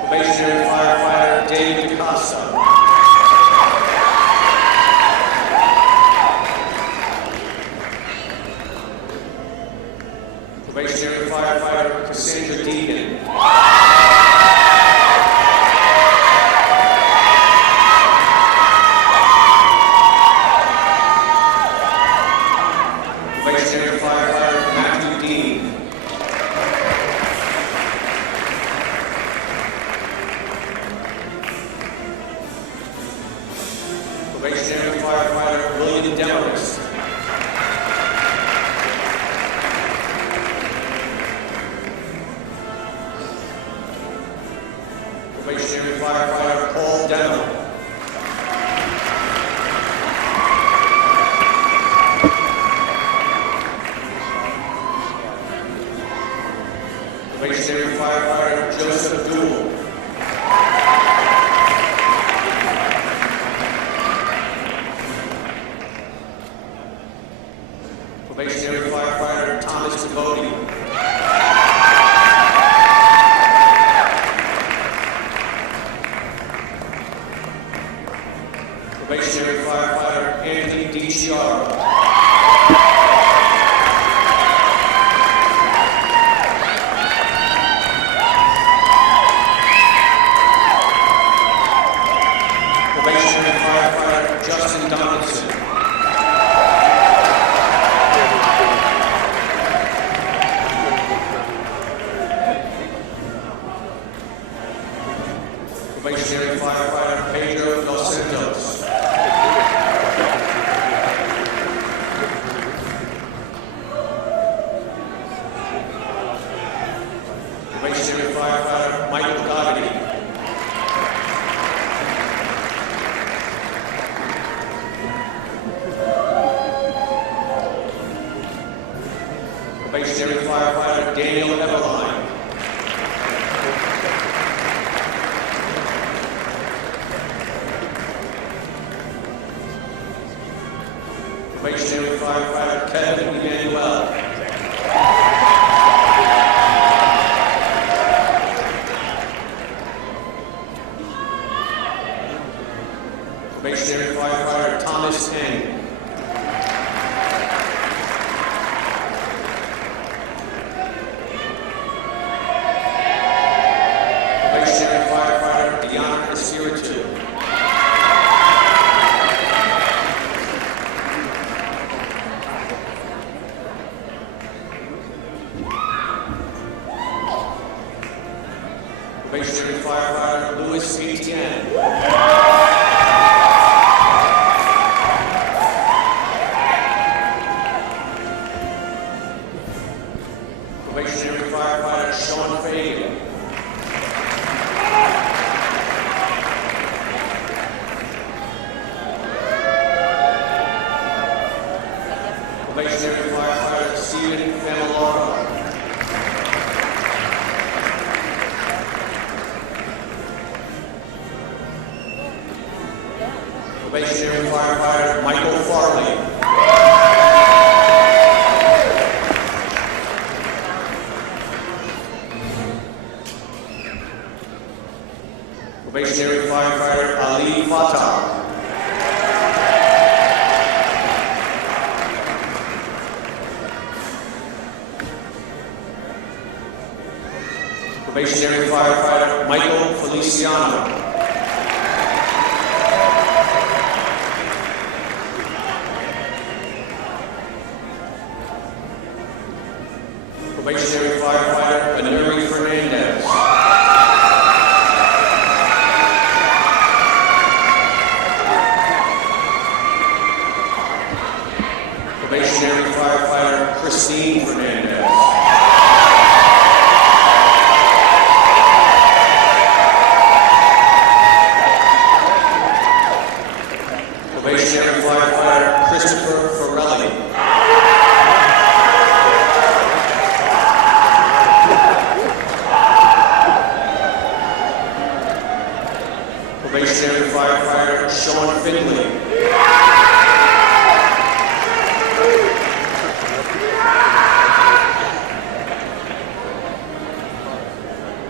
Probationary firefighter David DeCosta. Probationary firefighter William Demarest. Probationary firefighter Paul Denham. Probationary firefighter Joseph Dool. Probationary firefighter Thomas Devoti. Probationary firefighter Anthony DiCiaro. Probationary firefighter Justin Donaldson. Probationary firefighter Pedro Dos Santos. Probationary firefighter Michael Dougherty. Probationary firefighter Daniel Nigro. Probationary firefighter Kevin Emmanuel. Probationary firefighter Thomas Ng. Probationary firefighter Diana Espiritu. Probationary firefighter Louis Etienne. Probationary firefighter Sean Fagan. Probationary firefighter Stephen Familaro. Probationary firefighter Michael Farley. Probationary firefighter Ali Fatah. Probationary firefighter Michael Feliciano. Probationary firefighter Anuri Fernandez. Probationary firefighter Christine Fernandez. Probationary firefighter Christopher Farrelly. Probationary firefighter Sean Finley.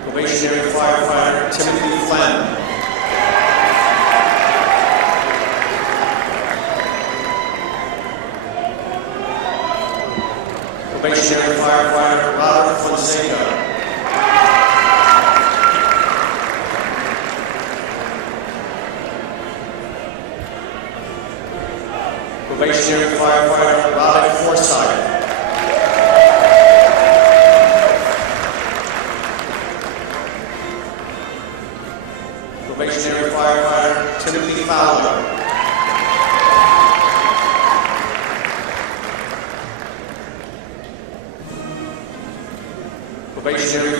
Probationary firefighter Timothy Flem. Probationary firefighter Robert Fonseca. Probationary firefighter Robert Forsyth. Probationary firefighter Timothy Fowler.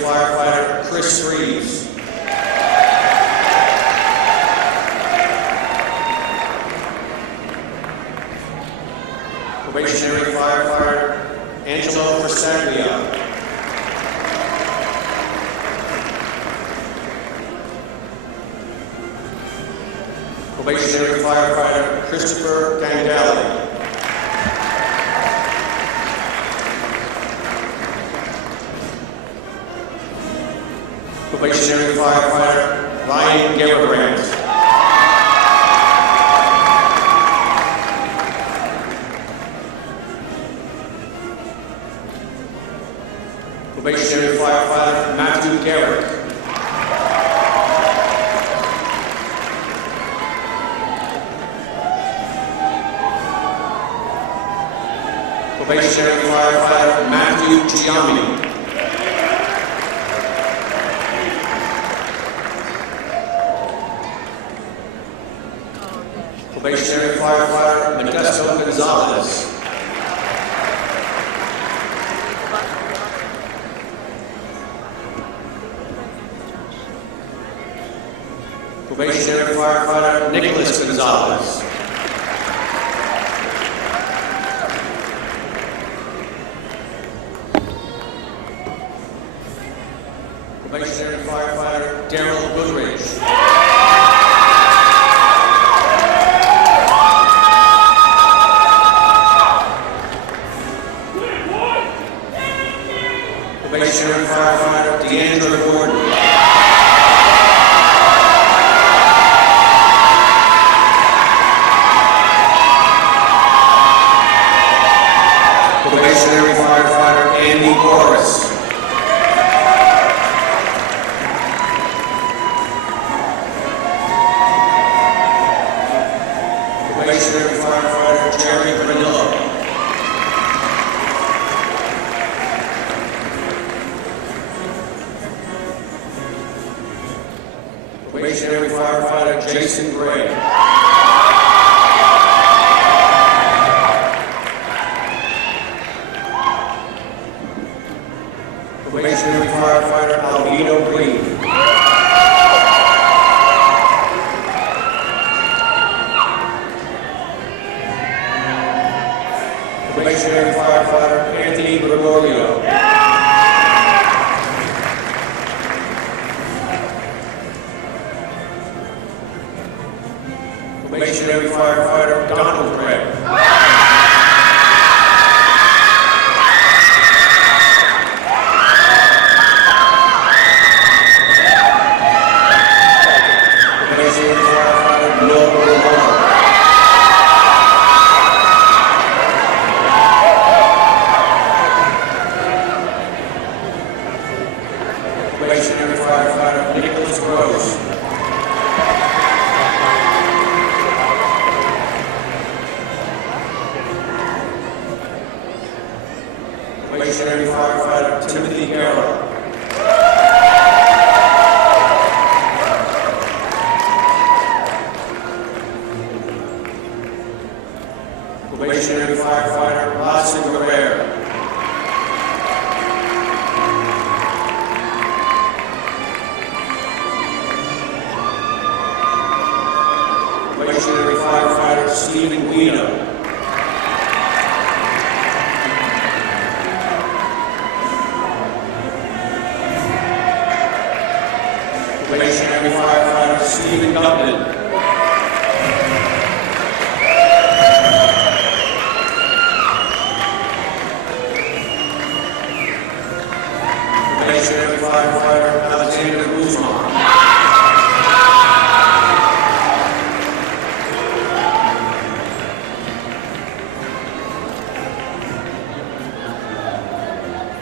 firefighter Chris Reeves. Probationary firefighter Angelo Persaglia. Probationary firefighter Christopher Gangali. Probationary firefighter Ryan Gerbrand. Probationary firefighter Matthew Garrett. Probationary firefighter Matthew Giammi. Probationary firefighter Modesto Gonzalez. Probationary firefighter Nicholas Gonzalez. Probationary firefighter Daryl Goodrich. Probationary firefighter Deandra Gordon. Probationary firefighter Andy Morris. Probationary firefighter Jerry Granillo. Probationary firefighter Jason Gray. Probationary firefighter Alvino Green. Probationary firefighter Anthony Gregorio. Probationary firefighter Donald Gregg. Probationary firefighter Bill Romano. Probationary firefighter Nicholas Rose. Probationary firefighter Timothy Garrow. Probationary firefighter Lawson Guerrero. Probationary firefighter Stephen Guido. Probationary firefighter Stephen Gupton. Probationary firefighter Alexander Guzman.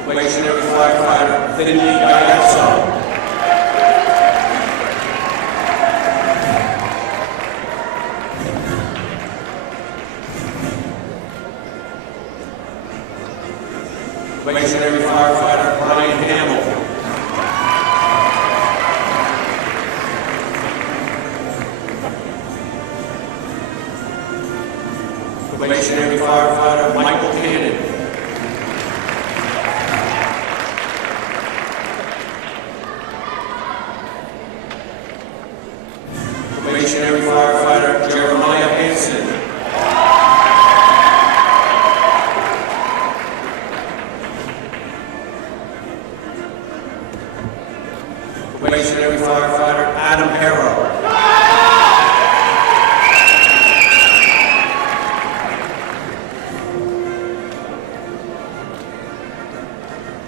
Probationary firefighter Finley Gaiazzo. Probationary firefighter Brian Hamill. Probationary firefighter Michael Cannon. firefighter Jeremiah Hansen. Probationary firefighter Adam Harrow.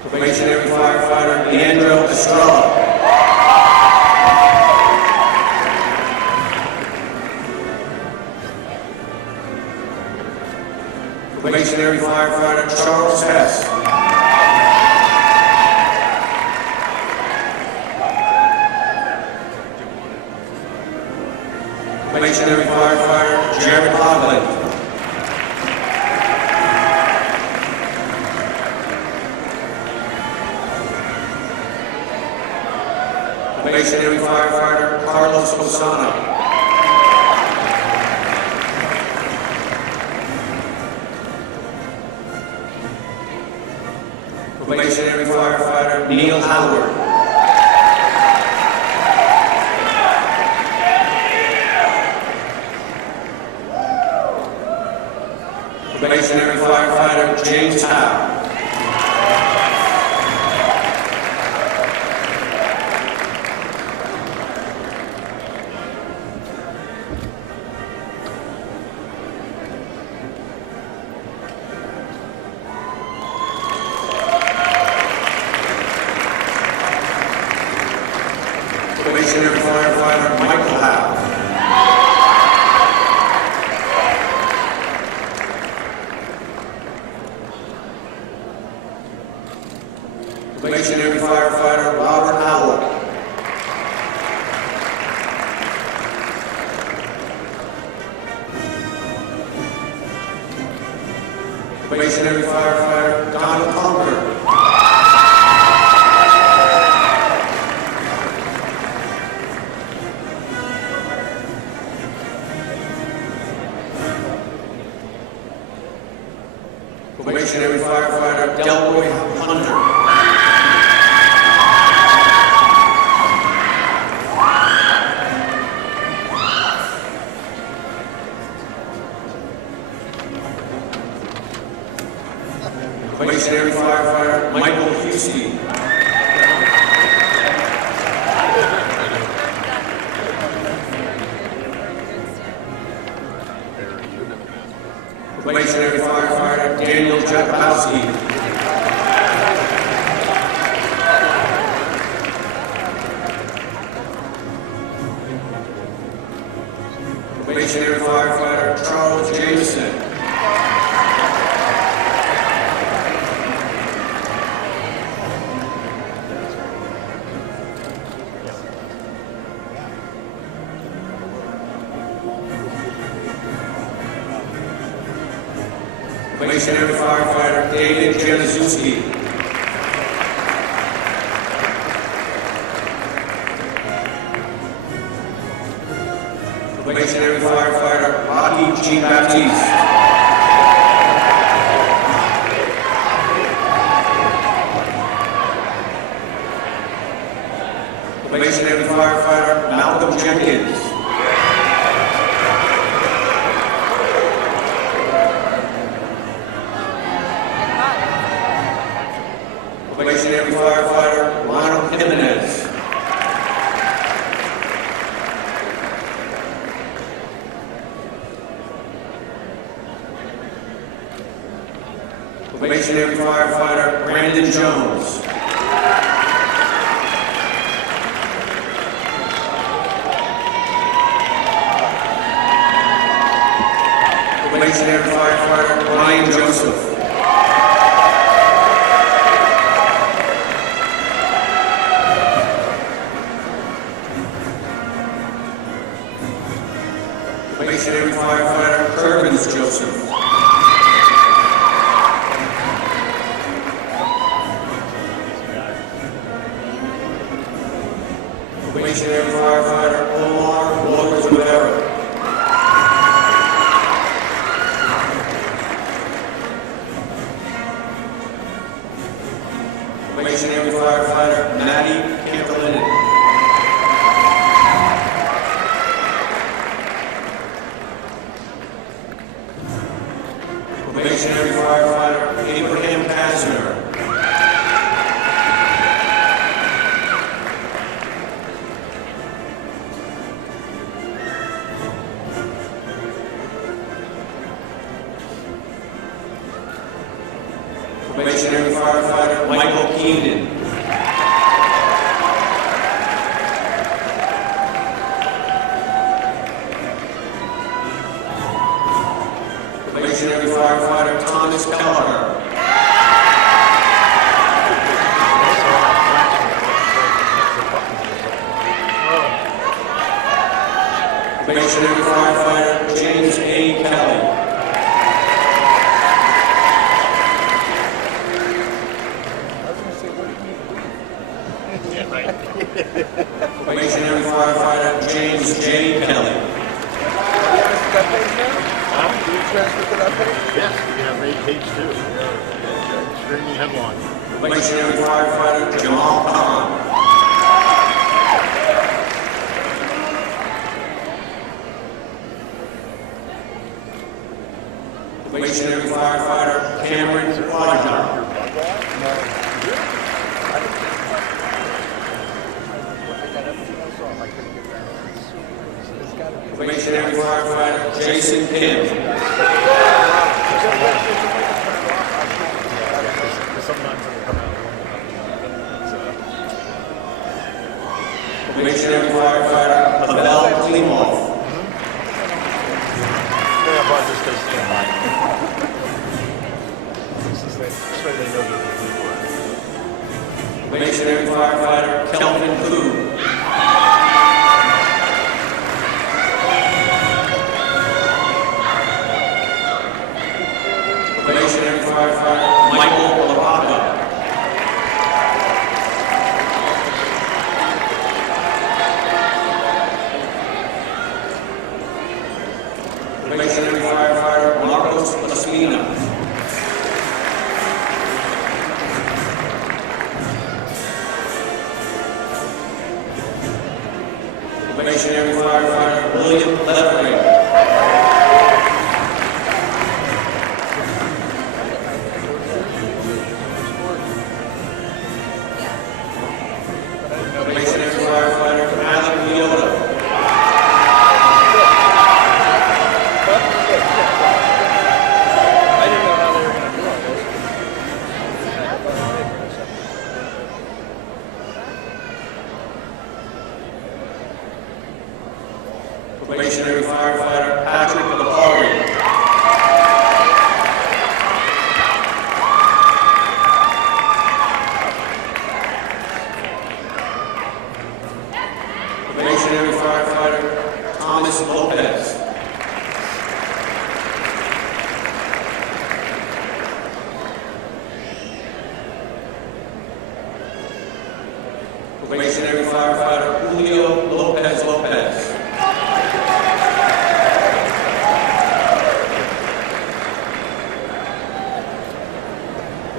Probationary firefighter Leandro Estrella. Probationary firefighter Charles Hess. Probationary firefighter Jared Hogland. Probationary firefighter Carlos Osana. Probationary firefighter Neil Howard. Probationary firefighter James Howe. Probationary firefighter Michael Howe. Probationary firefighter Robert Howell. Probationary firefighter Donald Conger. Probationary firefighter Delroy Hunter. Probationary firefighter Michael Husey. Probationary firefighter Daniel Jakubowski. Probationary firefighter Charles Jameson. Probationary firefighter David Januszewski. Probationary firefighter Rocky G. Baptiste. Probationary firefighter Malcolm Jenkins. Probationary firefighter Ronald Jimenez. Probationary firefighter Brandon Jones. Probationary firefighter Ryan Joseph. Probationary firefighter Perkins Joseph. Probationary firefighter Omar Lopez Rivera. Probationary firefighter Maddie Campolinin. Probationary firefighter Abraham Kasner. Probationary firefighter Michael Keenan. Probationary firefighter Thomas Kelleher. Probationary firefighter James A. Kelly. Probationary firefighter James J. Kelly. Do you transfer to that page? Yes, we have page 2. Streaming headline. Probationary firefighter Jamal Khan. Probationary firefighter Cameron Quadra. Probationary firefighter Jason Kim. Probationary firefighter Pavel Klimov. Probationary firefighter Kelvin Koo. Probationary firefighter Michael Lavaca. Probationary firefighter Marcos Laspina. Probationary firefighter William Levering. Probationary firefighter Alan Leota. Probationary firefighter Patrick Lapari. Probationary firefighter Thomas Lopez. Probationary firefighter Julio Lopez Lopez.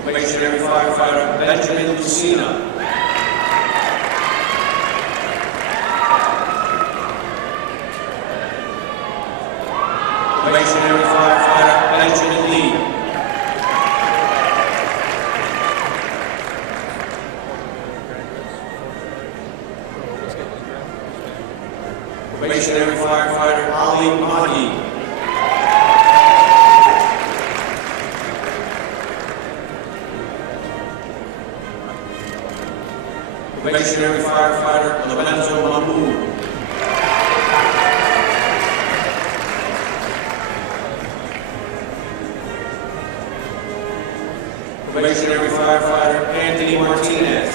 Probationary firefighter Benjamin Lucina. Probationary firefighter Benjamin Lee. Probationary firefighter Ali Mahi. Probationary firefighter Lorenzo Mahmoud. Probationary firefighter Anthony Martinez.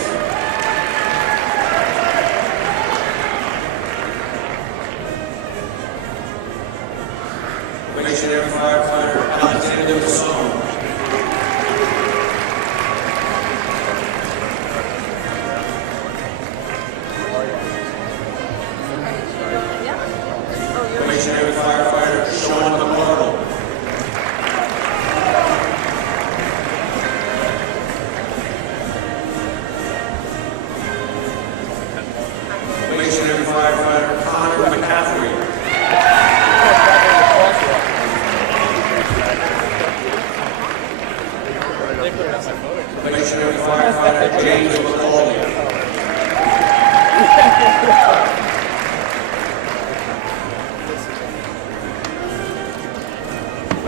Probationary firefighter Alexander Masson. Probationary firefighter Sean McCardle. Probationary firefighter Connor McCaffrey.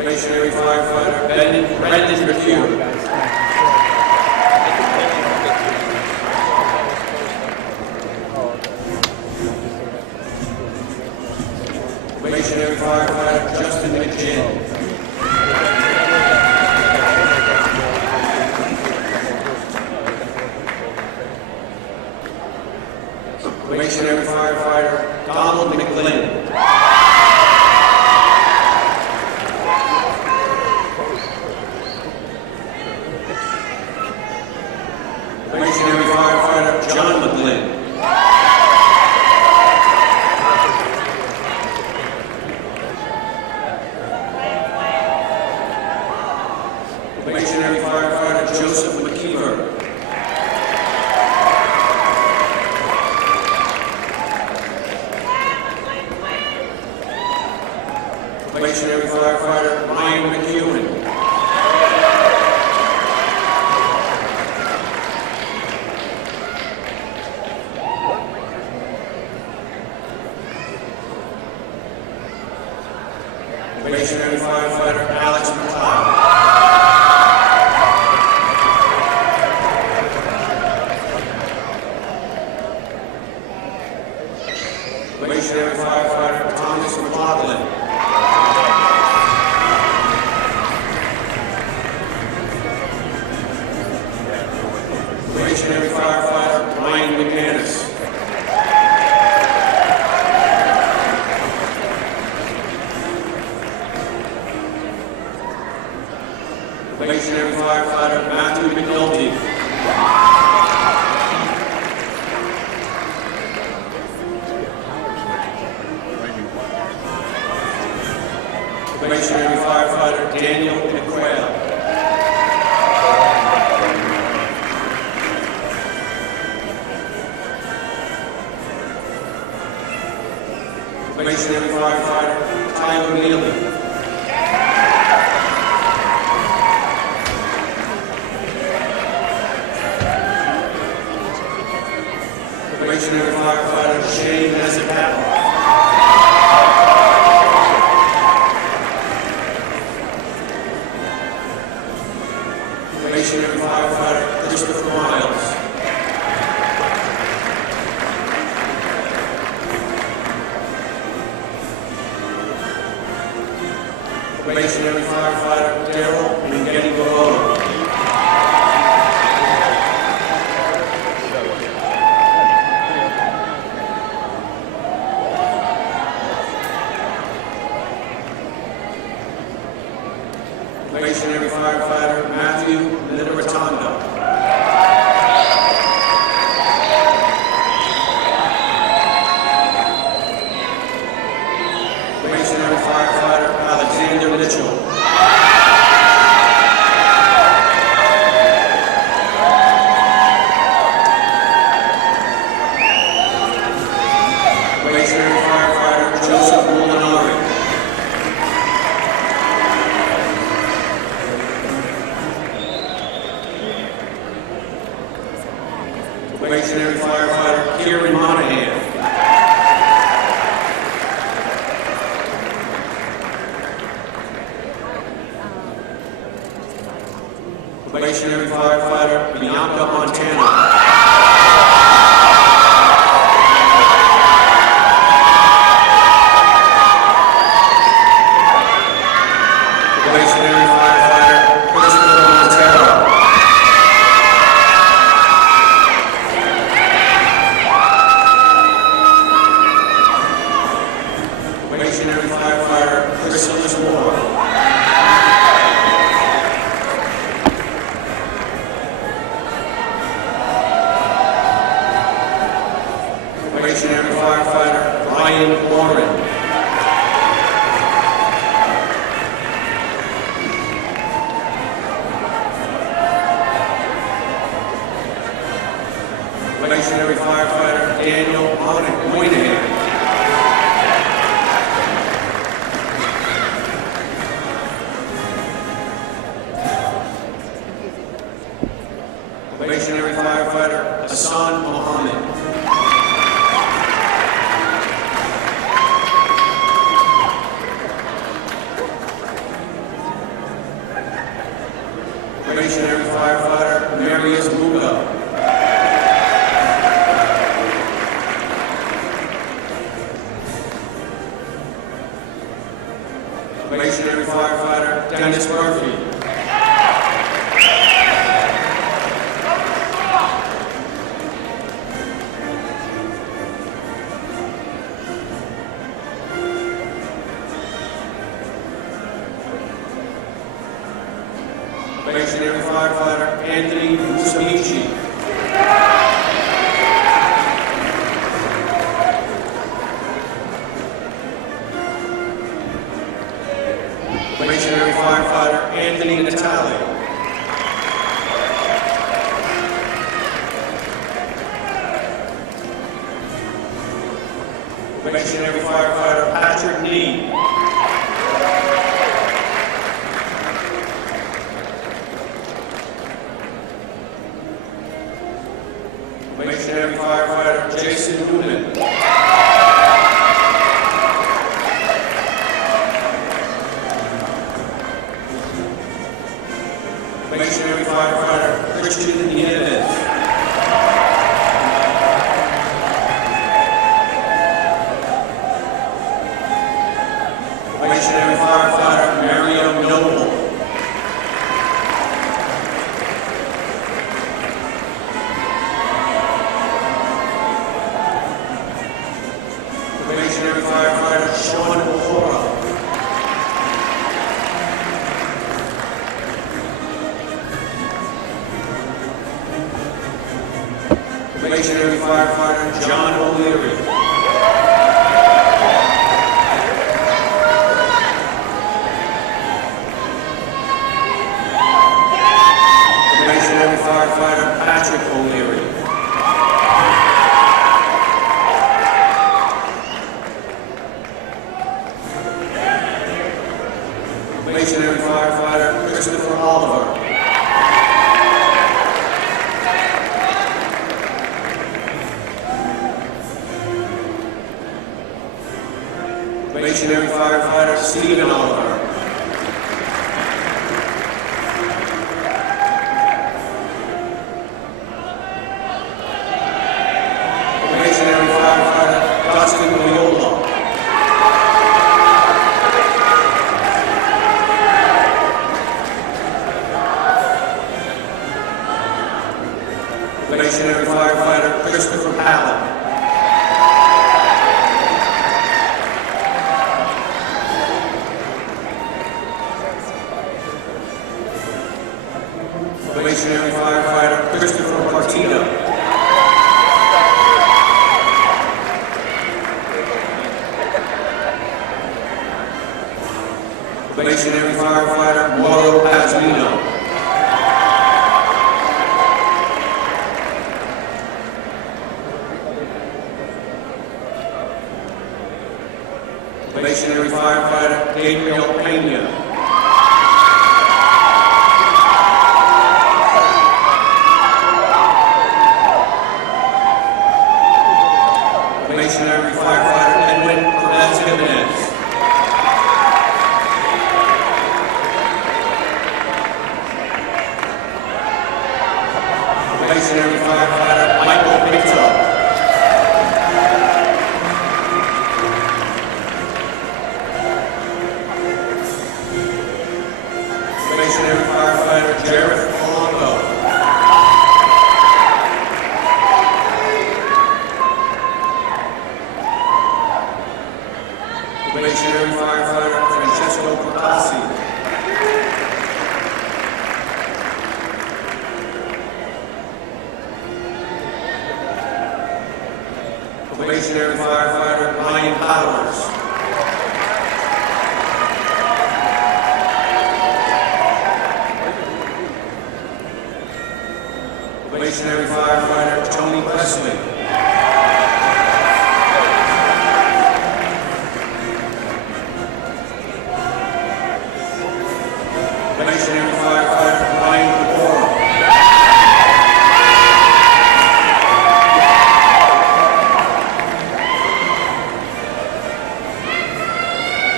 Probationary firefighter Brendan McHugh. Probationary firefighter Justin McGinn. Probationary firefighter Donald McGlynn. Probationary firefighter John McGlynn. Probationary firefighter Joseph McKeever. Probationary firefighter Ryan McEwen. Probationary firefighter Alex McLeod. Probationary firefighter Thomas McLaughlin. Probationary firefighter Brian McManus. Probationary firefighter Matthew McNulty. Probationary firefighter Daniel McQuail. Probationary firefighter Tyler Neely. Probationary firefighter Shane Nezapatla. Probationary firefighter Christopher Miles. Probationary firefighter Daryl Minghetti Barolo. Probationary firefighter Matthew Litteratondo. Probationary firefighter Alexander Mitchell. Probationary firefighter Joseph Molinari. Probationary firefighter Kieran Monahan. Probationary firefighter Bianca Montana. Probationary firefighter Christopher Montero. Probationary firefighter Chrysalis Moore. Probationary firefighter Dennis Murphy. Probationary firefighter Anthony Musamichi. Probationary firefighter Anthony Natale. Probationary firefighter Patrick Nee. Probationary firefighter Jason Newman. Probationary firefighter Christian Nieves. Probationary firefighter Mario Noble. Probationary firefighter Sean O'Hara. Probationary firefighter John O'Leary. Probationary firefighter Patrick O'Leary. Probationary firefighter Christopher Oliver. Probationary firefighter Stephen Oliver. Probationary firefighter Dustin Loyola. Probationary firefighter Christopher Palin. Probationary firefighter Christopher Partino. Probationary firefighter Mauro Pazmino. Probationary firefighter Gabriel Pena. Probationary firefighter Edwin Perez Jimenez. Probationary firefighter Michael Pinto. Probationary firefighter Jared Polanco. Probationary firefighter Francesco Procassi. Probationary firefighter Ryan Powers. Probationary firefighter Tony Wesley. Probationary firefighter Ryan Labora.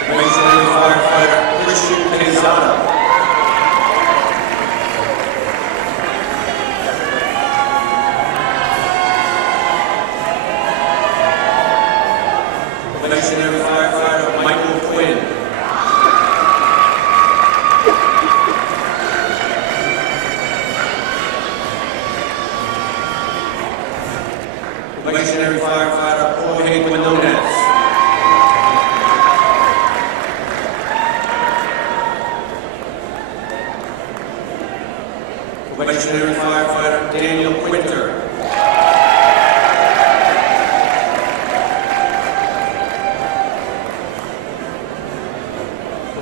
Probationary firefighter Christian Quezada. Probationary firefighter Michael Quinn. Probationary firefighter Daniel Quinter.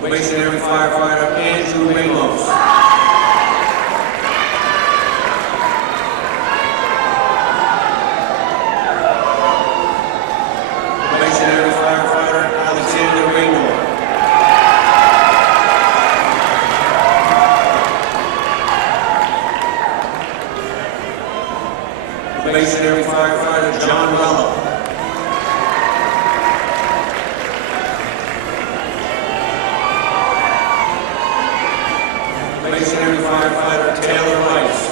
Probationary firefighter Andrew Ramos. Probationary firefighter Alexander Raynor. Probationary firefighter John Rello. Probationary firefighter Taylor Rice.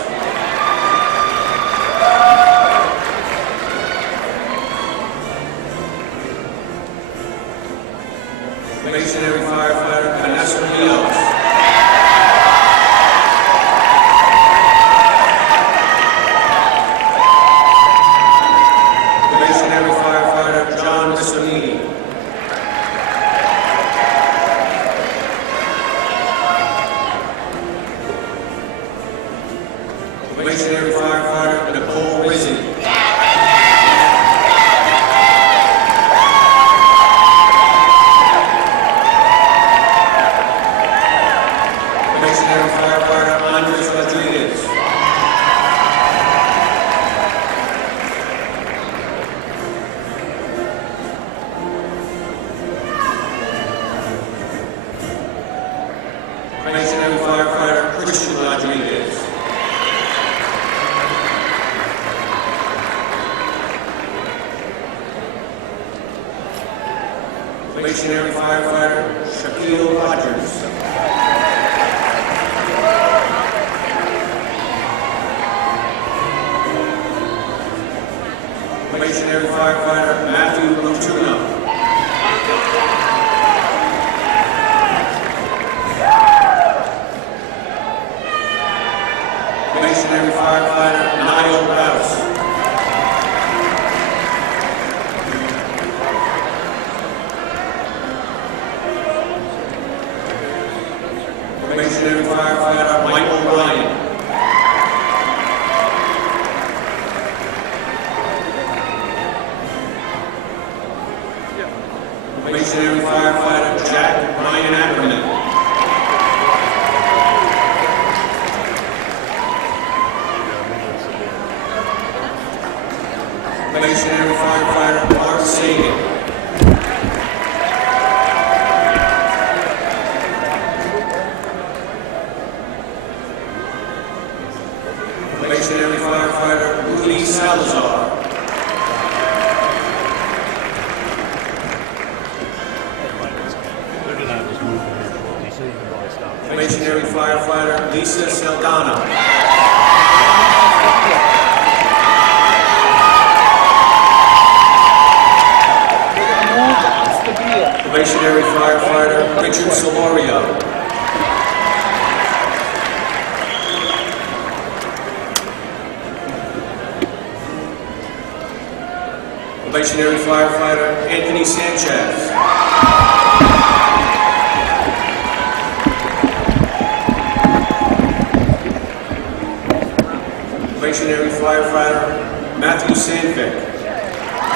Probationary firefighter Vanessa Rios. Probationary firefighter John Missonini. Probationary firefighter Nicole Rizzi. Probationary firefighter Andres Rodriguez. Probationary firefighter Christian Rodriguez. Probationary firefighter Shaquille Rogers. Probationary firefighter Matthew Lutuna. Probationary firefighter Niall Rouse. Probationary firefighter Michael Ryan. Probationary firefighter Jack Ryan Ackerman. Probationary firefighter Mark Sagan. Probationary firefighter Rudy Salazar. Probationary firefighter Lisa Saldana. Probationary firefighter Richard Solorio. Probationary firefighter Anthony Sanchez. Probationary firefighter Matthew Sandvik.